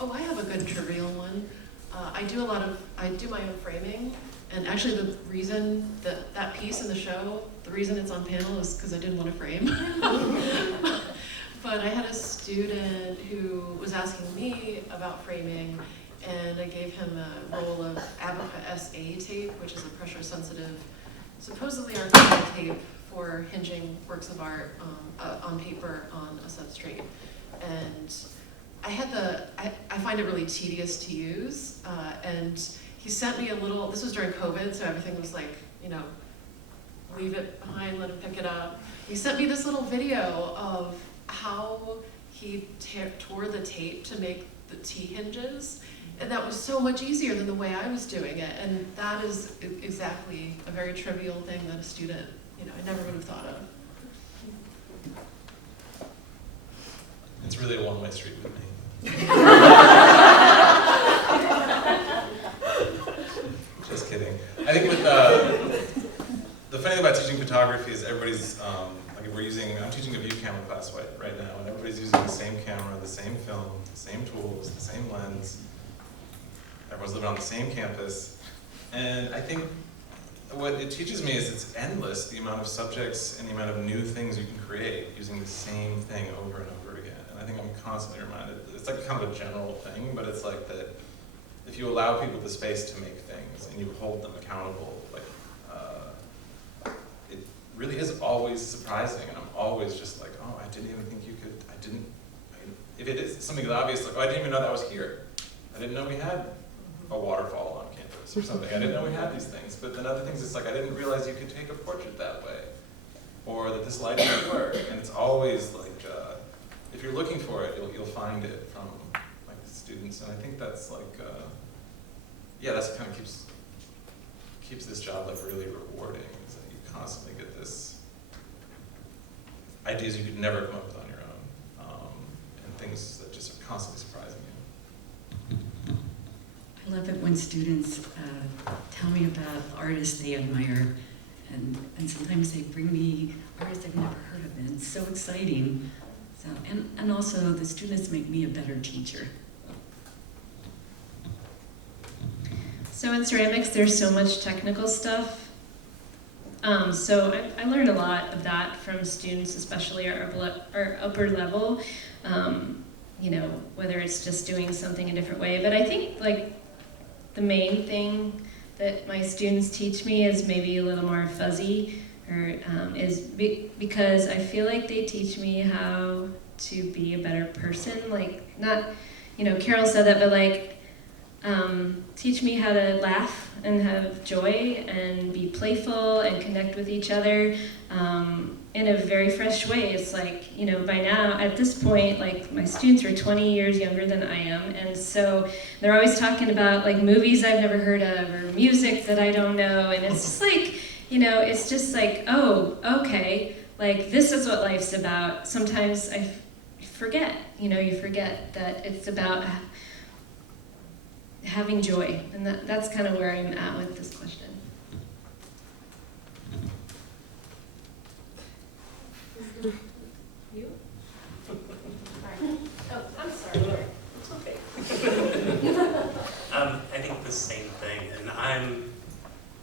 Oh, I have a good trivial one. I do my own framing, and actually the reason that piece in the show, the reason it's on panel is because I didn't want to frame. But I had a student who was asking me about framing, and I gave him a roll of Abaca SA tape, which is a pressure-sensitive, supposedly archival tape for hinging works of art on paper on a substrate. And I find it really tedious to use, and he sent me a little, this was during COVID, so everything was like, you know, leave it behind, let him pick it up. He sent me this little video of how he tore the tape to make the T-hinges, and that was so much easier than the way I was doing it, and that is exactly a very trivial thing that a student, you know, I never would have thought of. It's really a one-way street with me. Just kidding. I think with the funny thing about teaching photography is everybody's like I'm teaching a view camera class right now, and everybody's using the same camera, the same film, the same tools, the same lens. Everyone's living on the same campus, and I think what it teaches me is it's endless, the amount of subjects and the amount of new things you can create using the same thing over and over again. And I think I'm constantly reminded, it's like kind of a general thing, but it's like that if you allow people the space to make things and you hold them accountable, like it really is always surprising, and I'm always just like, oh, I didn't didn't, if it is something obvious, like, oh, I didn't even know that was here. I didn't know we had a waterfall on campus or something. I didn't know we had these things. But then other things, it's like, I didn't realize you could take a portrait that way. Or that this lighting would work. And it's always like, if you're looking for it, you'll find it from like the students. And I think that's like, yeah, that's kind of keeps this job like really rewarding, is that you constantly get this ideas you could never come up with on your own, and things that just are constantly surprising you. I love it when students tell me about artists they admire, and sometimes they bring me artists I've never heard of, and it's so exciting. So, and also the students make me a better teacher. So in ceramics, there's so much technical stuff. So I learned a lot of that from students, especially our upper level. You know, whether it's just doing something a different way. But I think like the main thing that my students teach me is maybe a little more fuzzy, or because I feel like they teach me how to be a better person. Like, not, you know, Carol said that, but like, teach me how to laugh and have joy and be playful and connect with each other in a very fresh way. It's like, you know, by now, at this point, like my students are 20 years younger than I am, and so they're always talking about like movies I've never heard of or music that I don't know, and it's just like, you know, it's just like, oh, okay, like this is what life's about. Sometimes I forget, you know, you forget that it's about having joy, and that's kind of where I'm at with this question. You? Oh, I'm sorry. It's okay. I think the same thing, and I'm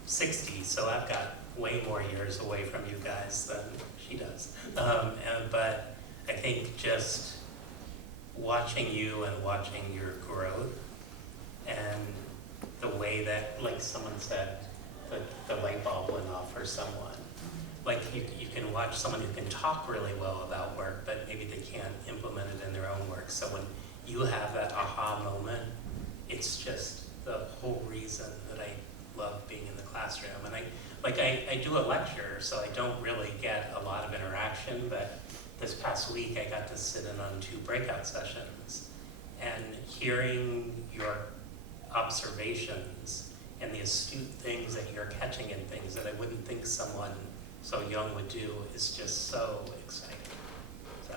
60, so I've got way more years away from you guys than she does. But I think just watching you and watching your growth, and the way that, like someone said, the light bulb went off for someone. Like you can watch someone who can talk really well about work, but maybe they can't implement it in their own work. So when you have that aha moment, it's just the whole reason that I love being in the classroom. And I do a lecture, so I don't really get a lot of interaction, but this past week I got to sit in on 2 breakout sessions, and hearing your observations and the astute things that you're catching, and things that I wouldn't think someone so young would do, is just so exciting. So.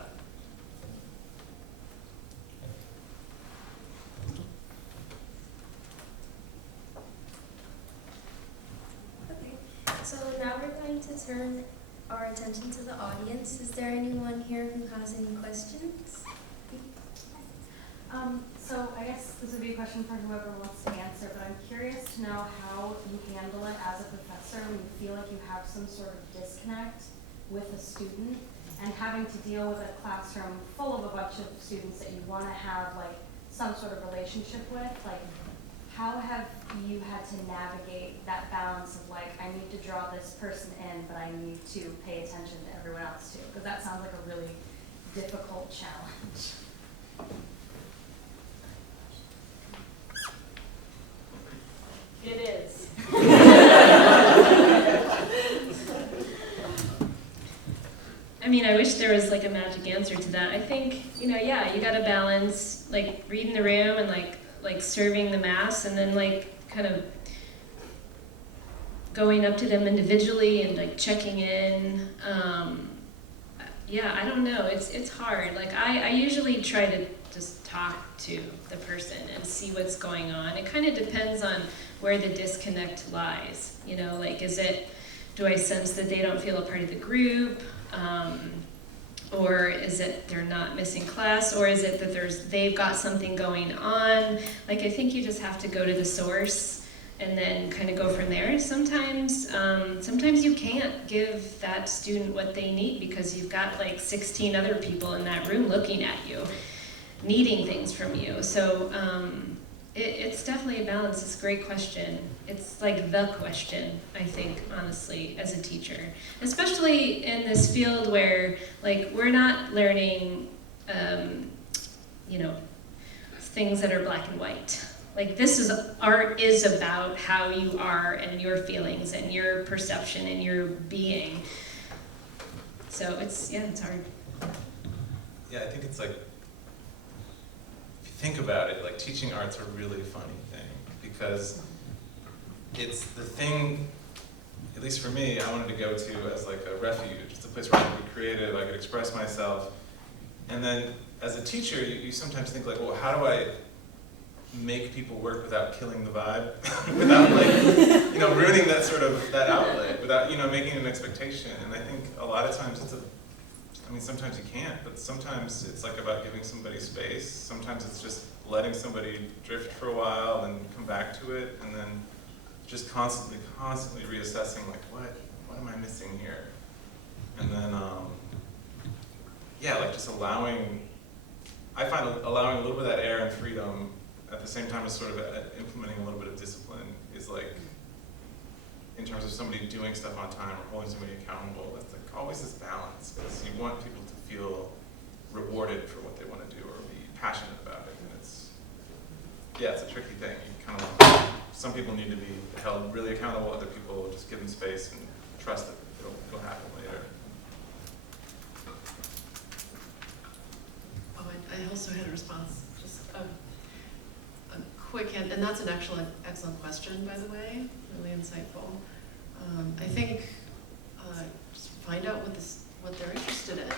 Okay, so now we're going to turn our attention to the audience. Is there anyone here who has any questions? So I guess this would be a question for whoever wants to answer, but I'm curious to know how you handle it as a professor when you feel like you have some sort of disconnect with a student, and having to deal with a classroom full of a bunch of students that you want to have like some sort of relationship with. Like, how have you had to navigate that balance of like, I need to draw this person in, but I need to pay attention to everyone else too? Because that sounds like a really difficult challenge. It is. I mean, I wish there was like a magic answer to that. I think, you know, yeah, you gotta balance like reading the room and like serving the mass, and then like kind of going up to them individually and like checking in. Yeah, I don't know. It's hard. Like I usually try to just talk to the person and see what's going on. It kind of depends on where the disconnect lies. You know, like do I sense that they don't feel a part of the group? Or is it they're not missing class? Or is it that they've got something going on? Like, I think you just have to go to the source and then kind of go from there. Sometimes you can't give that student what they need because you've got like 16 other people in that room looking at you, needing things from you. So it's definitely a balance. It's a great question. It's like the question, I think, honestly, as a teacher. Especially in this field where like we're not learning you know, things that are black and white. Like art is about how you are and your feelings and your perception and your being. So it's hard. Yeah, I think it's like, if you think about it, like teaching art's a really funny thing because it's the thing, at least for me, I wanted to go to as like a refuge. It's a place where I could be creative, I could express myself. And then as a teacher, you sometimes think like, well, how do I make people work without killing the vibe? Without like, you know, ruining that sort of, that outlet, without, you know, making an expectation. And I think a lot of times sometimes you can't, but sometimes it's like about giving somebody space. Sometimes it's just letting somebody drift for a while and come back to it, and then just constantly reassessing like, what am I missing here? And then, yeah, like just allowing, I find allowing a little bit of that air and freedom at the same time as sort of implementing a little bit of discipline is like, in terms of somebody doing stuff on time or holding somebody accountable, it's like always this balance, because you want people to feel rewarded for what they want to do or be passionate about it. And it's a tricky thing. You kind of, some people need to be held really accountable, other people just give them space and trust that it'll happen later. Oh, I also had a response, just a quick hint, and that's an excellent question, by the way, really insightful. I think just find out what they're interested in.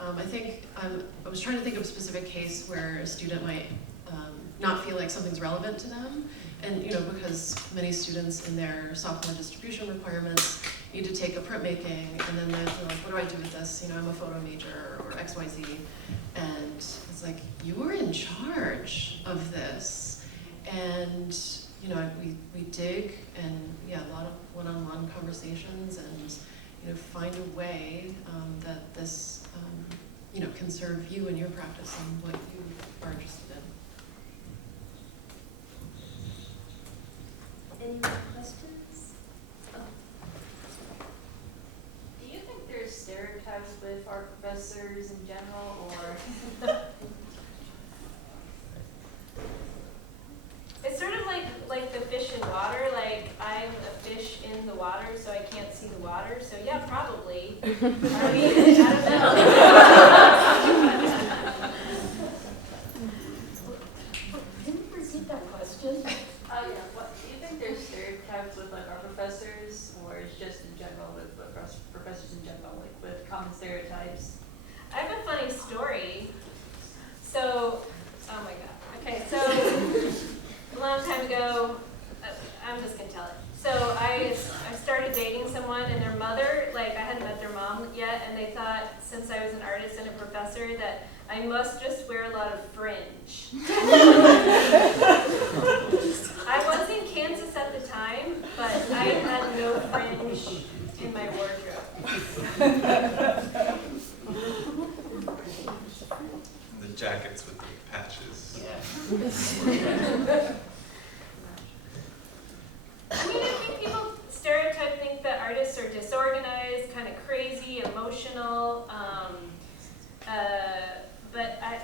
I think I was trying to think of a specific case where a student might not feel like something's relevant to them, and because many students in their sophomore distribution requirements need to take a printmaking, and then they're like, what do I do with this? I'm a photo major or XYZ, and it's like, you were in charge of this, and we dig, and a lot of one-on-one conversations, and find a way that this can serve you in your practice and what you are interested in. Any more questions? Oh. Do you think there's stereotypes with art professors in general, or? It's sort of like the fish in water. Like, I'm a fish in the water, so I can't see the water. So yeah, probably. I don't know. Can you repeat that question? Oh yeah. What do you think there's stereotypes with like art professors, or it's just in general with professors in general, like with common stereotypes? I have a funny story. So, oh my god. Okay, so a long time ago, I'm just gonna tell it. So I started dating someone, and their mother, I hadn't met their mom yet, and they thought, since I was an artist and a professor, that I must just wear a lot of fringe. I was in Kansas at the time, but I had no fringe in my wardrobe. The jackets with the patches. Yeah. I mean, I think people think that artists are disorganized, kind of crazy, emotional, but I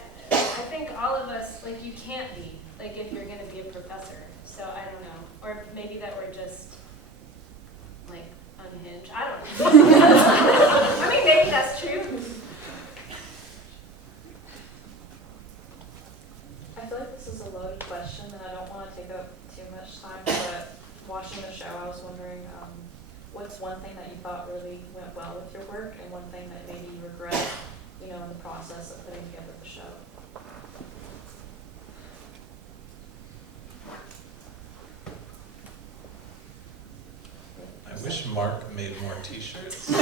think all of us, you can't be, if you're going to be a professor. So I don't know. Or maybe that we're just, unhinged. I don't know. I mean, maybe that's true. I feel like this is a loaded question, and I don't want to take up too much time, but watching the show, I was wondering, what's one thing that you thought really went well with your work, and one thing that maybe you regret, in the process of putting together the show? I wish Mark made more t-shirts. Because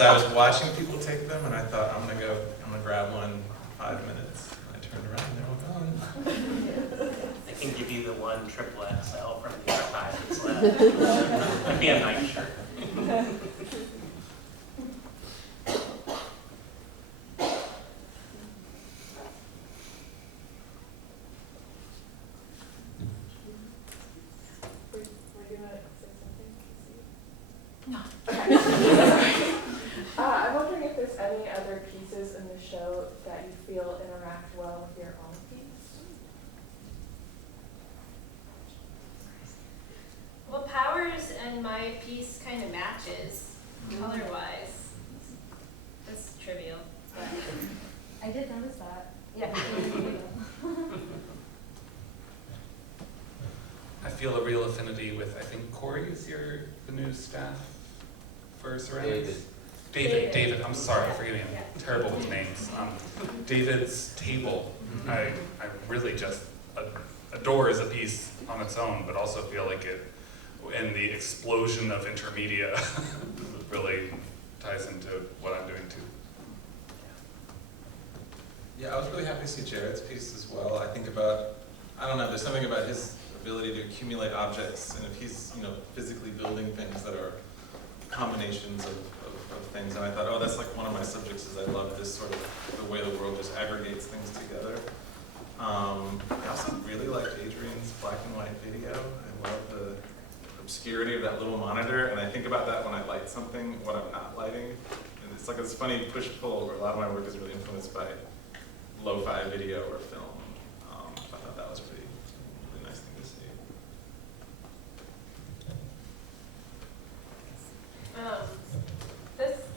I was watching people take them, and I thought, I'm gonna grab one in 5 minutes. And I turned around, and they were gone. I can give you the one XXL from the archive that's left. It'd be a nice shirt. I'm wondering if there's any other pieces in the show that you feel interact well with your own piece? Well, Powers and my piece kind of matches color-wise. That's trivial, but I did notice that. yeah. I feel a real affinity with, I think Corey is the new staff for ceramics? David, I'm sorry, forgive me, I'm terrible with names. David's table, I really just adore as a piece on its own, but also feel like it, in the explosion of intermedia, really ties into what I'm doing too. Yeah, I was really happy to see Jared's piece as well. I think about, I don't know, there's something about his ability to accumulate objects, and if he's, physically building things that are combinations of things, and I thought, oh, that's like one of my subjects is I love this sort of, the way the world just aggregates things together. I also really liked Adrian's black and white video. I love the obscurity of that little monitor, and I think about that when I light something, what I'm not lighting. And it's like this funny push-pull where a lot of my work is really influenced by lo-fi video or film. I thought that was a really nice thing to see.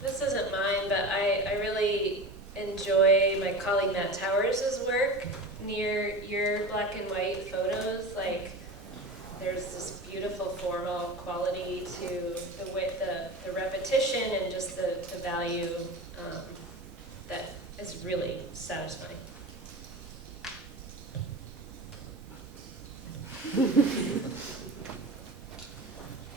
This isn't mine, but I really enjoy my colleague Matt Towers' work near your black and white photos. Like, there's this beautiful formal quality to the way the repetition and just the value that is really satisfying.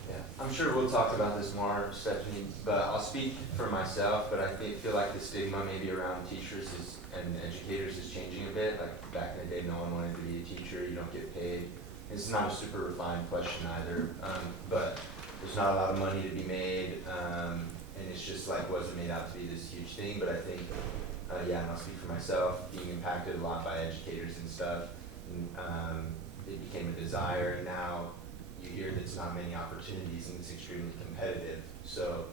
Yeah, I'm sure we'll talk about this more, Stephanie, but I'll speak for myself, but I feel like the stigma maybe around teachers and educators is changing a bit. Like back in the day, no one wanted to be a teacher, you don't get paid. It's not a super refined question either, but there's not a lot of money to be made, and it's just like wasn't made out to be this huge thing, but I think, and I'll speak for myself, being impacted a lot by educators and stuff, and, it became a desire, and now you hear there's not many opportunities and it's extremely competitive. So,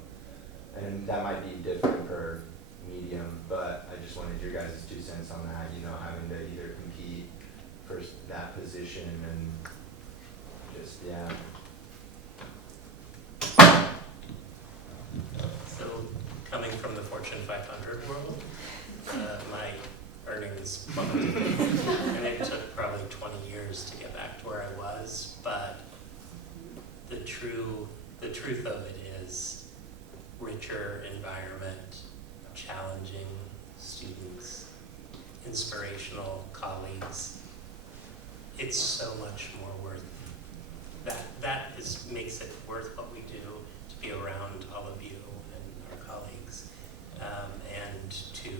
and that might be different per medium, but I just wanted your guys' 2 cents on that, having to either compete for that position and just, yeah. So, coming from the Fortune 500 world, my earnings plummeted, and it took probably 20 years to get back to where I was, but the truth of it is richer environment, challenging students, inspirational colleagues. It's so much more worth that makes it worth what we do, to be around all of you and our colleagues, and to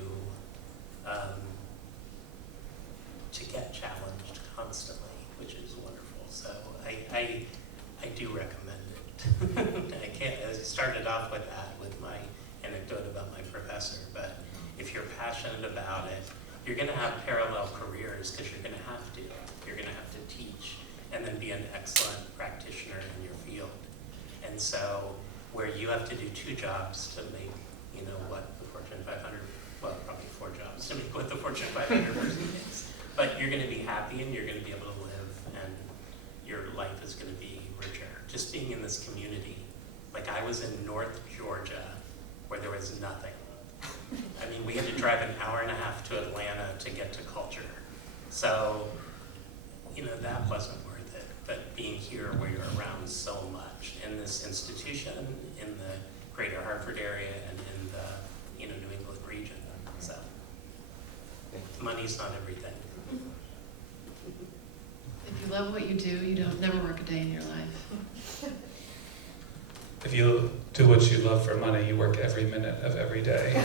get challenged constantly, which is wonderful. So I do recommend it. I started off with that, with my anecdote about my professor, but if you're passionate about it, you're going to have parallel careers because you're going to have to. You're going to have to teach and then be an excellent practitioner in your field. And so where you have to do 2 jobs to make, what the Fortune 500, well, probably 4 jobs to make what the Fortune 500 person makes. But you're going to be happy and you're going to be able to live and your life is going to be richer. Just being in this community. Like I was in North Georgia where there was nothing. I mean, we had to drive an hour and a half to Atlanta to get to culture. So, that wasn't worth it. But being here where you're around so much in this institution, in the greater Hartford area, and in the New England region. So, money's not everything. If you love what you do, you don't never work a day in your life. If you do what you love for money, you work every minute of every day.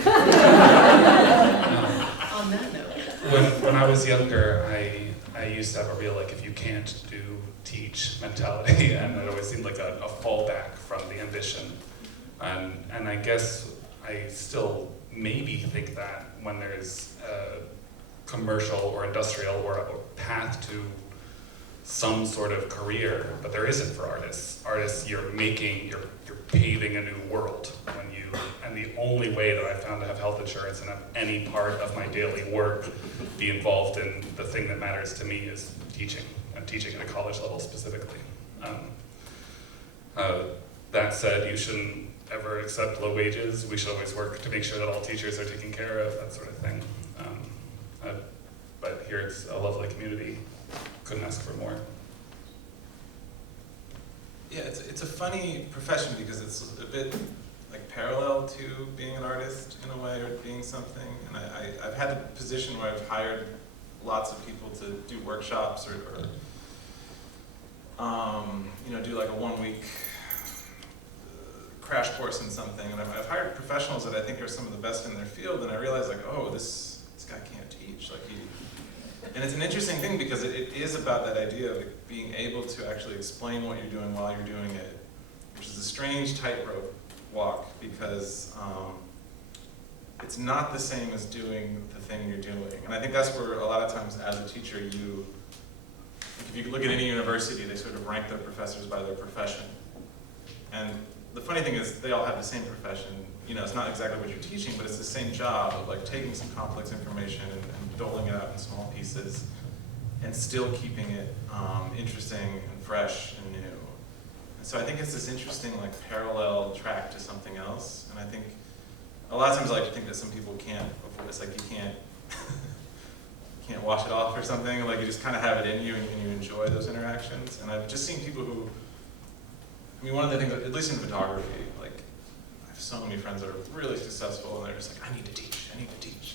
On that note. When I was younger, I used to have a real, if you can't do, teach mentality, and it always seemed like a fallback from the ambition. And I guess I still maybe think that when there's a commercial or industrial or a path to some sort of career, but there isn't for artists. Artists, you're paving a new world when you, and And the only way that I found to have health insurance and have any part of my daily work be involved in the thing that matters to me is teaching, and teaching at a college level specifically. That said, you shouldn't ever accept low wages. We should always work to make sure that all teachers are taken care of, that sort of thing. But here it's a lovely community. Couldn't ask for more. Yeah, it's a funny profession because it's a bit like parallel to being an artist in a way, or being something. And I've had the position where I've hired lots of people to do workshops or do like a 1-week crash course in something. And I've hired professionals that I think are some of the best in their field, and I realize like, oh, this guy can't teach. And it's an interesting thing because it is about that idea of being able to actually explain what you're doing while you're doing it, which is a strange tightrope walk because it's not the same as doing the thing you're doing. And I think that's where a lot of times as a teacher if you look at any university, they sort of rank their professors by their profession. And the funny thing is they all have the same profession. It's not exactly what you're teaching, but it's the same job of like taking some complex information and doling it out in small pieces and still keeping it interesting and fresh and new. And so I think it's this interesting like parallel track to something else. And I think a lot of times I like to think that some people can't afford, it's like you can't wash it off or something, like you just kind of have it in you and you enjoy those interactions. And I've just seen people who, one of the things, at least in photography, like I have so many friends that are really successful and they're just like, I need to teach.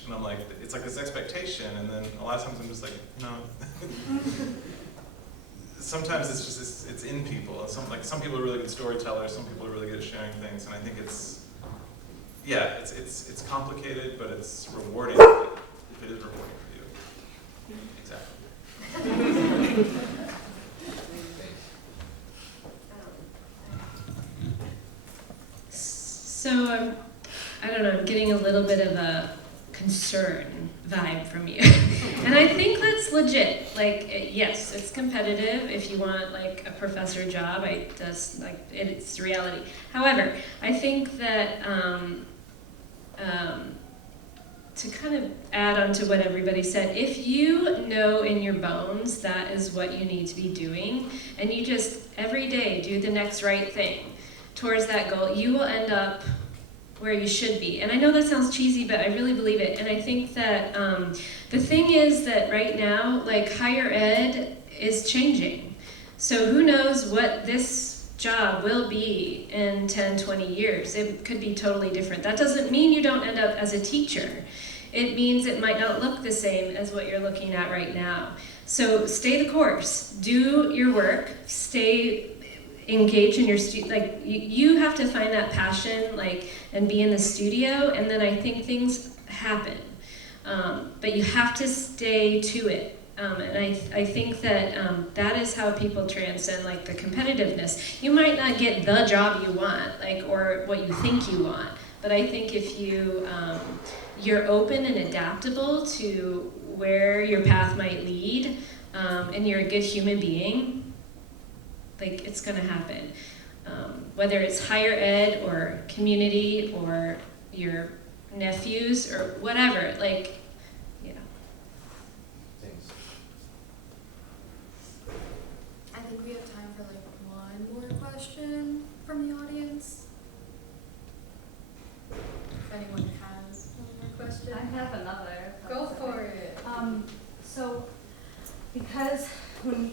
And I'm like, it's like this expectation, and then a lot of times I'm just like, no. Sometimes it's just, it's in people. Some people are really good storytellers, some people are really good at sharing things, and I think it's complicated, but it's rewarding if it is rewarding for you. Exactly. So I don't know, I'm getting a little bit of a concern vibe from you. And I think that's legit. Like, yes, it's competitive if you want like a professor job. It's reality. However, I think that to kind of add on to what everybody said, if you know in your bones that is what you need to be doing, and you just every day do the next right thing towards that goal, you will end up where you should be. And I know that sounds cheesy, but I really believe it. And I think that the thing is that right now, like higher ed is changing. So who knows what this job will be in 10, 20 years. It could be totally different. That doesn't mean you don't end up as a teacher. It means it might not look the same as what you're looking at right now. So stay the course, do your work, stay engaged in your you have to find that passion and be in the studio, and then I think things happen. But you have to stay to it. And I think that that is how people transcend the competitiveness. You might not get the job you want, or what you think you want, but I think if you're open and adaptable to where your path might lead, and you're a good human being, it's gonna happen. Whether it's higher ed or community or your nephews or whatever, yeah. Thanks. I think we have time for one more question from the audience. If anyone has one more question. I have another. Go for it. So, because when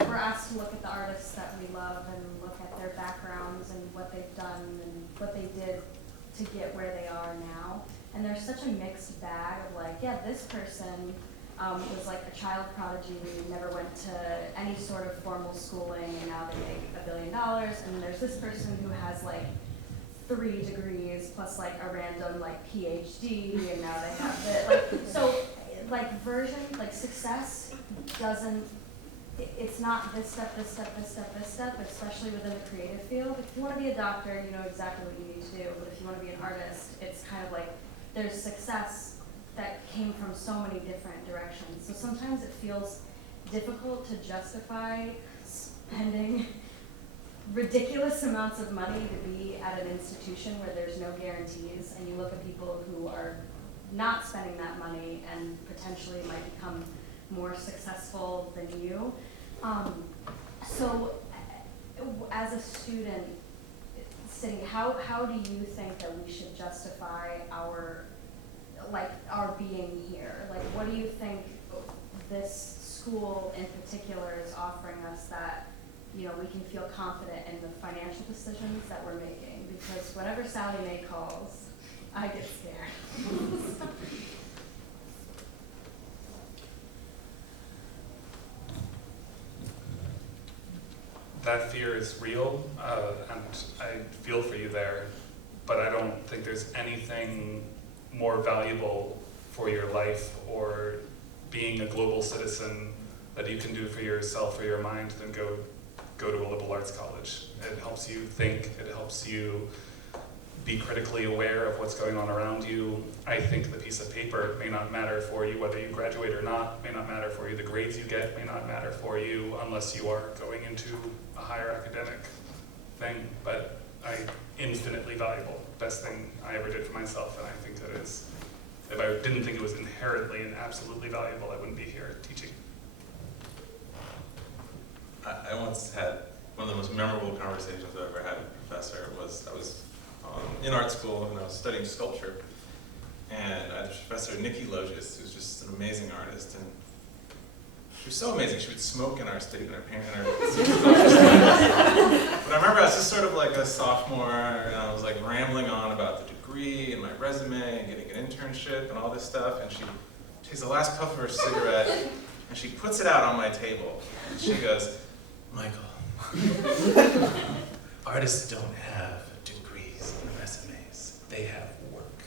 we're asked to look at the artists that we love and look at their backgrounds and what they've done and what they did to get where they are now, and there's such a mixed bag of this person was a child prodigy, never went to any sort of formal schooling, and now they make $1 billion, and there's this person who has 3 degrees plus a random PhD, and now they have it. So version, success doesn't, it's not this step, this step, this step, this step, especially within the creative field. If you want to be a doctor, you know exactly what you need to do, but if you want to be an artist, it's kind of there's success that came from so many different directions. So sometimes it feels difficult to justify spending ridiculous amounts of money to be at an institution where there's no guarantees, and you look at people who are not spending that money and potentially might become more successful than you. So as a student sitting, how do you think that we should justify our being here? Like, what do you think this school in particular is offering us that, you know, we can feel confident in the financial decisions that we're making? Because whenever Sally Mae calls, I get scared. That fear is real, and I feel for you there, but I don't think there's anything more valuable for your life or being a global citizen that you can do for yourself or your mind than go to a liberal arts college. It helps you think, it helps you be critically aware of what's going on around you. I think the piece of paper may not matter for you whether you graduate or not, may not matter for you, the grades you get may not matter for you unless you are going into a higher academic thing, but infinitely valuable. Best thing I ever did for myself, and I think that is, if I didn't think it was inherently and absolutely valuable, I wouldn't be here teaching. I once had one of the most memorable conversations I've ever had with a professor. I was in art school and I was studying sculpture, and I had Professor Nikki Logis, who's just an amazing artist, and she was so amazing. She would smoke in our state and our parents. But I remember I was just sort of like a sophomore, and I was like rambling on about the degree and my resume and getting an internship and all this stuff, and she takes the last puff of her cigarette and she puts it out on my table, and she goes, "Michael, artists don't have degrees and resumes, they have work."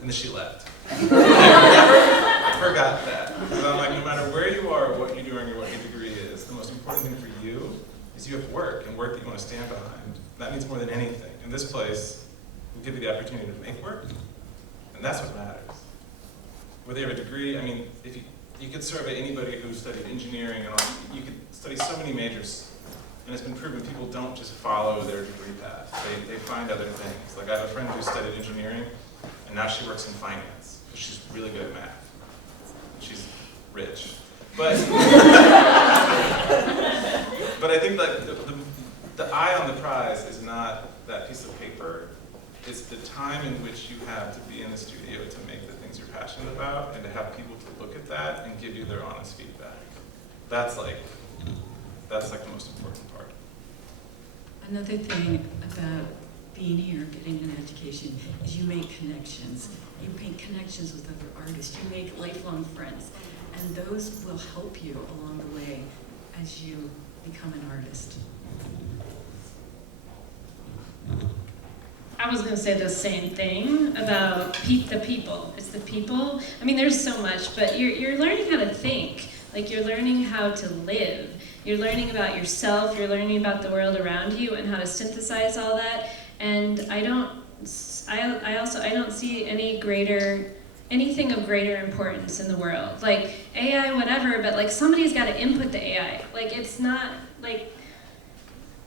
And then she left. I forgot that. Because I'm like, no matter where you are, what you're doing, or what your degree is, the most important thing for you is you have work, and work that you want to stand behind. That means more than anything. In this place, we give you the opportunity to make work, and that's what matters. Whether you have a degree, I mean, if you could survey anybody who studied engineering and all, you could study so many majors, and it's been proven people don't just follow their degree path. They find other things. Like, I have a friend who studied engineering, and now she works in finance, because she's really good at math. She's rich. But but I think like the eye on the prize is not that piece of paper. It's the time in which you have to be in the studio to make the things you're passionate about, and to have people to look at that and give you their honest feedback. That's like the most important part. Another thing about being here, getting an education, is you make connections. You make connections with other artists. You make lifelong friends. And those will help you along the way as you become an artist. I was going to say the same thing about the people. It's the people. I mean, there's so much, but you're learning how to think. Like, you're learning how to live. You're learning about yourself. You're learning about the world around you and how to synthesize all that. And I don't see anything of greater importance in the world. Like, AI, whatever, but like somebody's got to input the AI. Like, it's not like,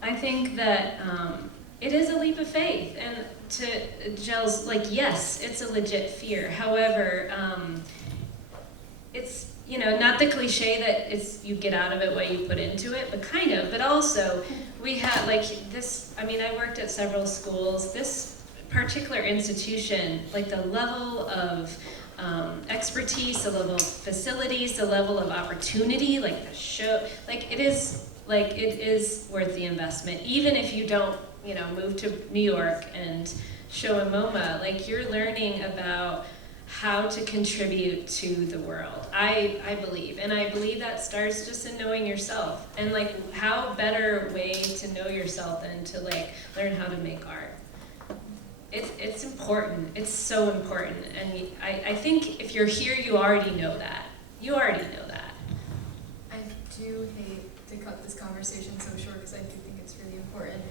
I think that it is a leap of faith. And to Jill's, like, yes, it's a legit fear. However, it's, you know, not the cliche that it's you get out of it what you put into it, but kind of. But also, we had like this, I mean, I worked at several schools. This particular institution, like the level of expertise, the level of facilities, the level of opportunity, like the show, like it is worth the investment. Even if you don't, you know, move to New York and show in MoMA, like you're learning about how to contribute to the world. I believe, and I believe that starts just in knowing yourself. And like, how better way to know yourself than to like learn how to make art. It's important. It's so important. And I think if you're here, you already know that. You already know that. I do hate to cut this conversation so short because I do think it's really important.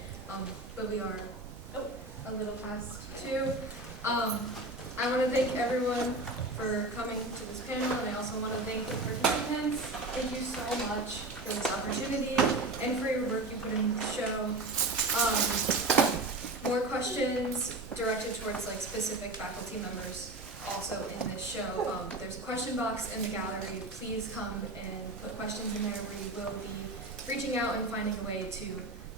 But we are a little past 2. I want to thank everyone for coming to this panel, and I also want to thank the participants. Thank you so much for this opportunity and for your work you put into the show. More questions directed towards like specific faculty members also in this show. There's a question box in the gallery. Please come and put questions in there. We will be reaching out and finding a way to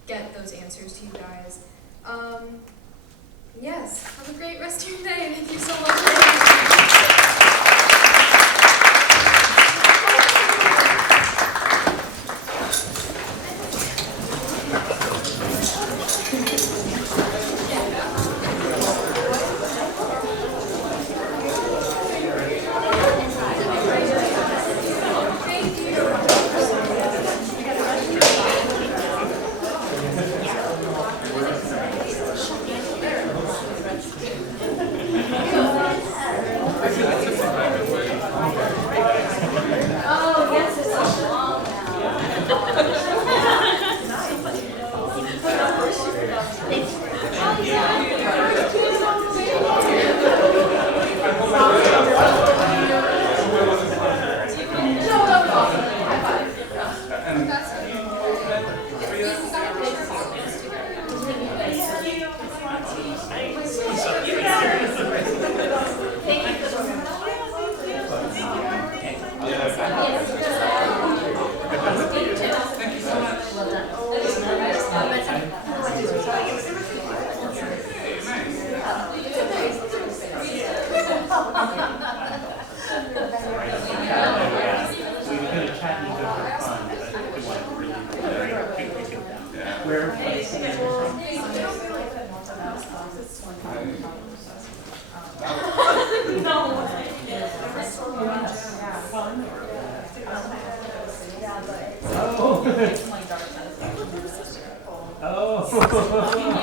get those answers to you guys. Yes, have a great rest of your day. Thank you so much. Oh.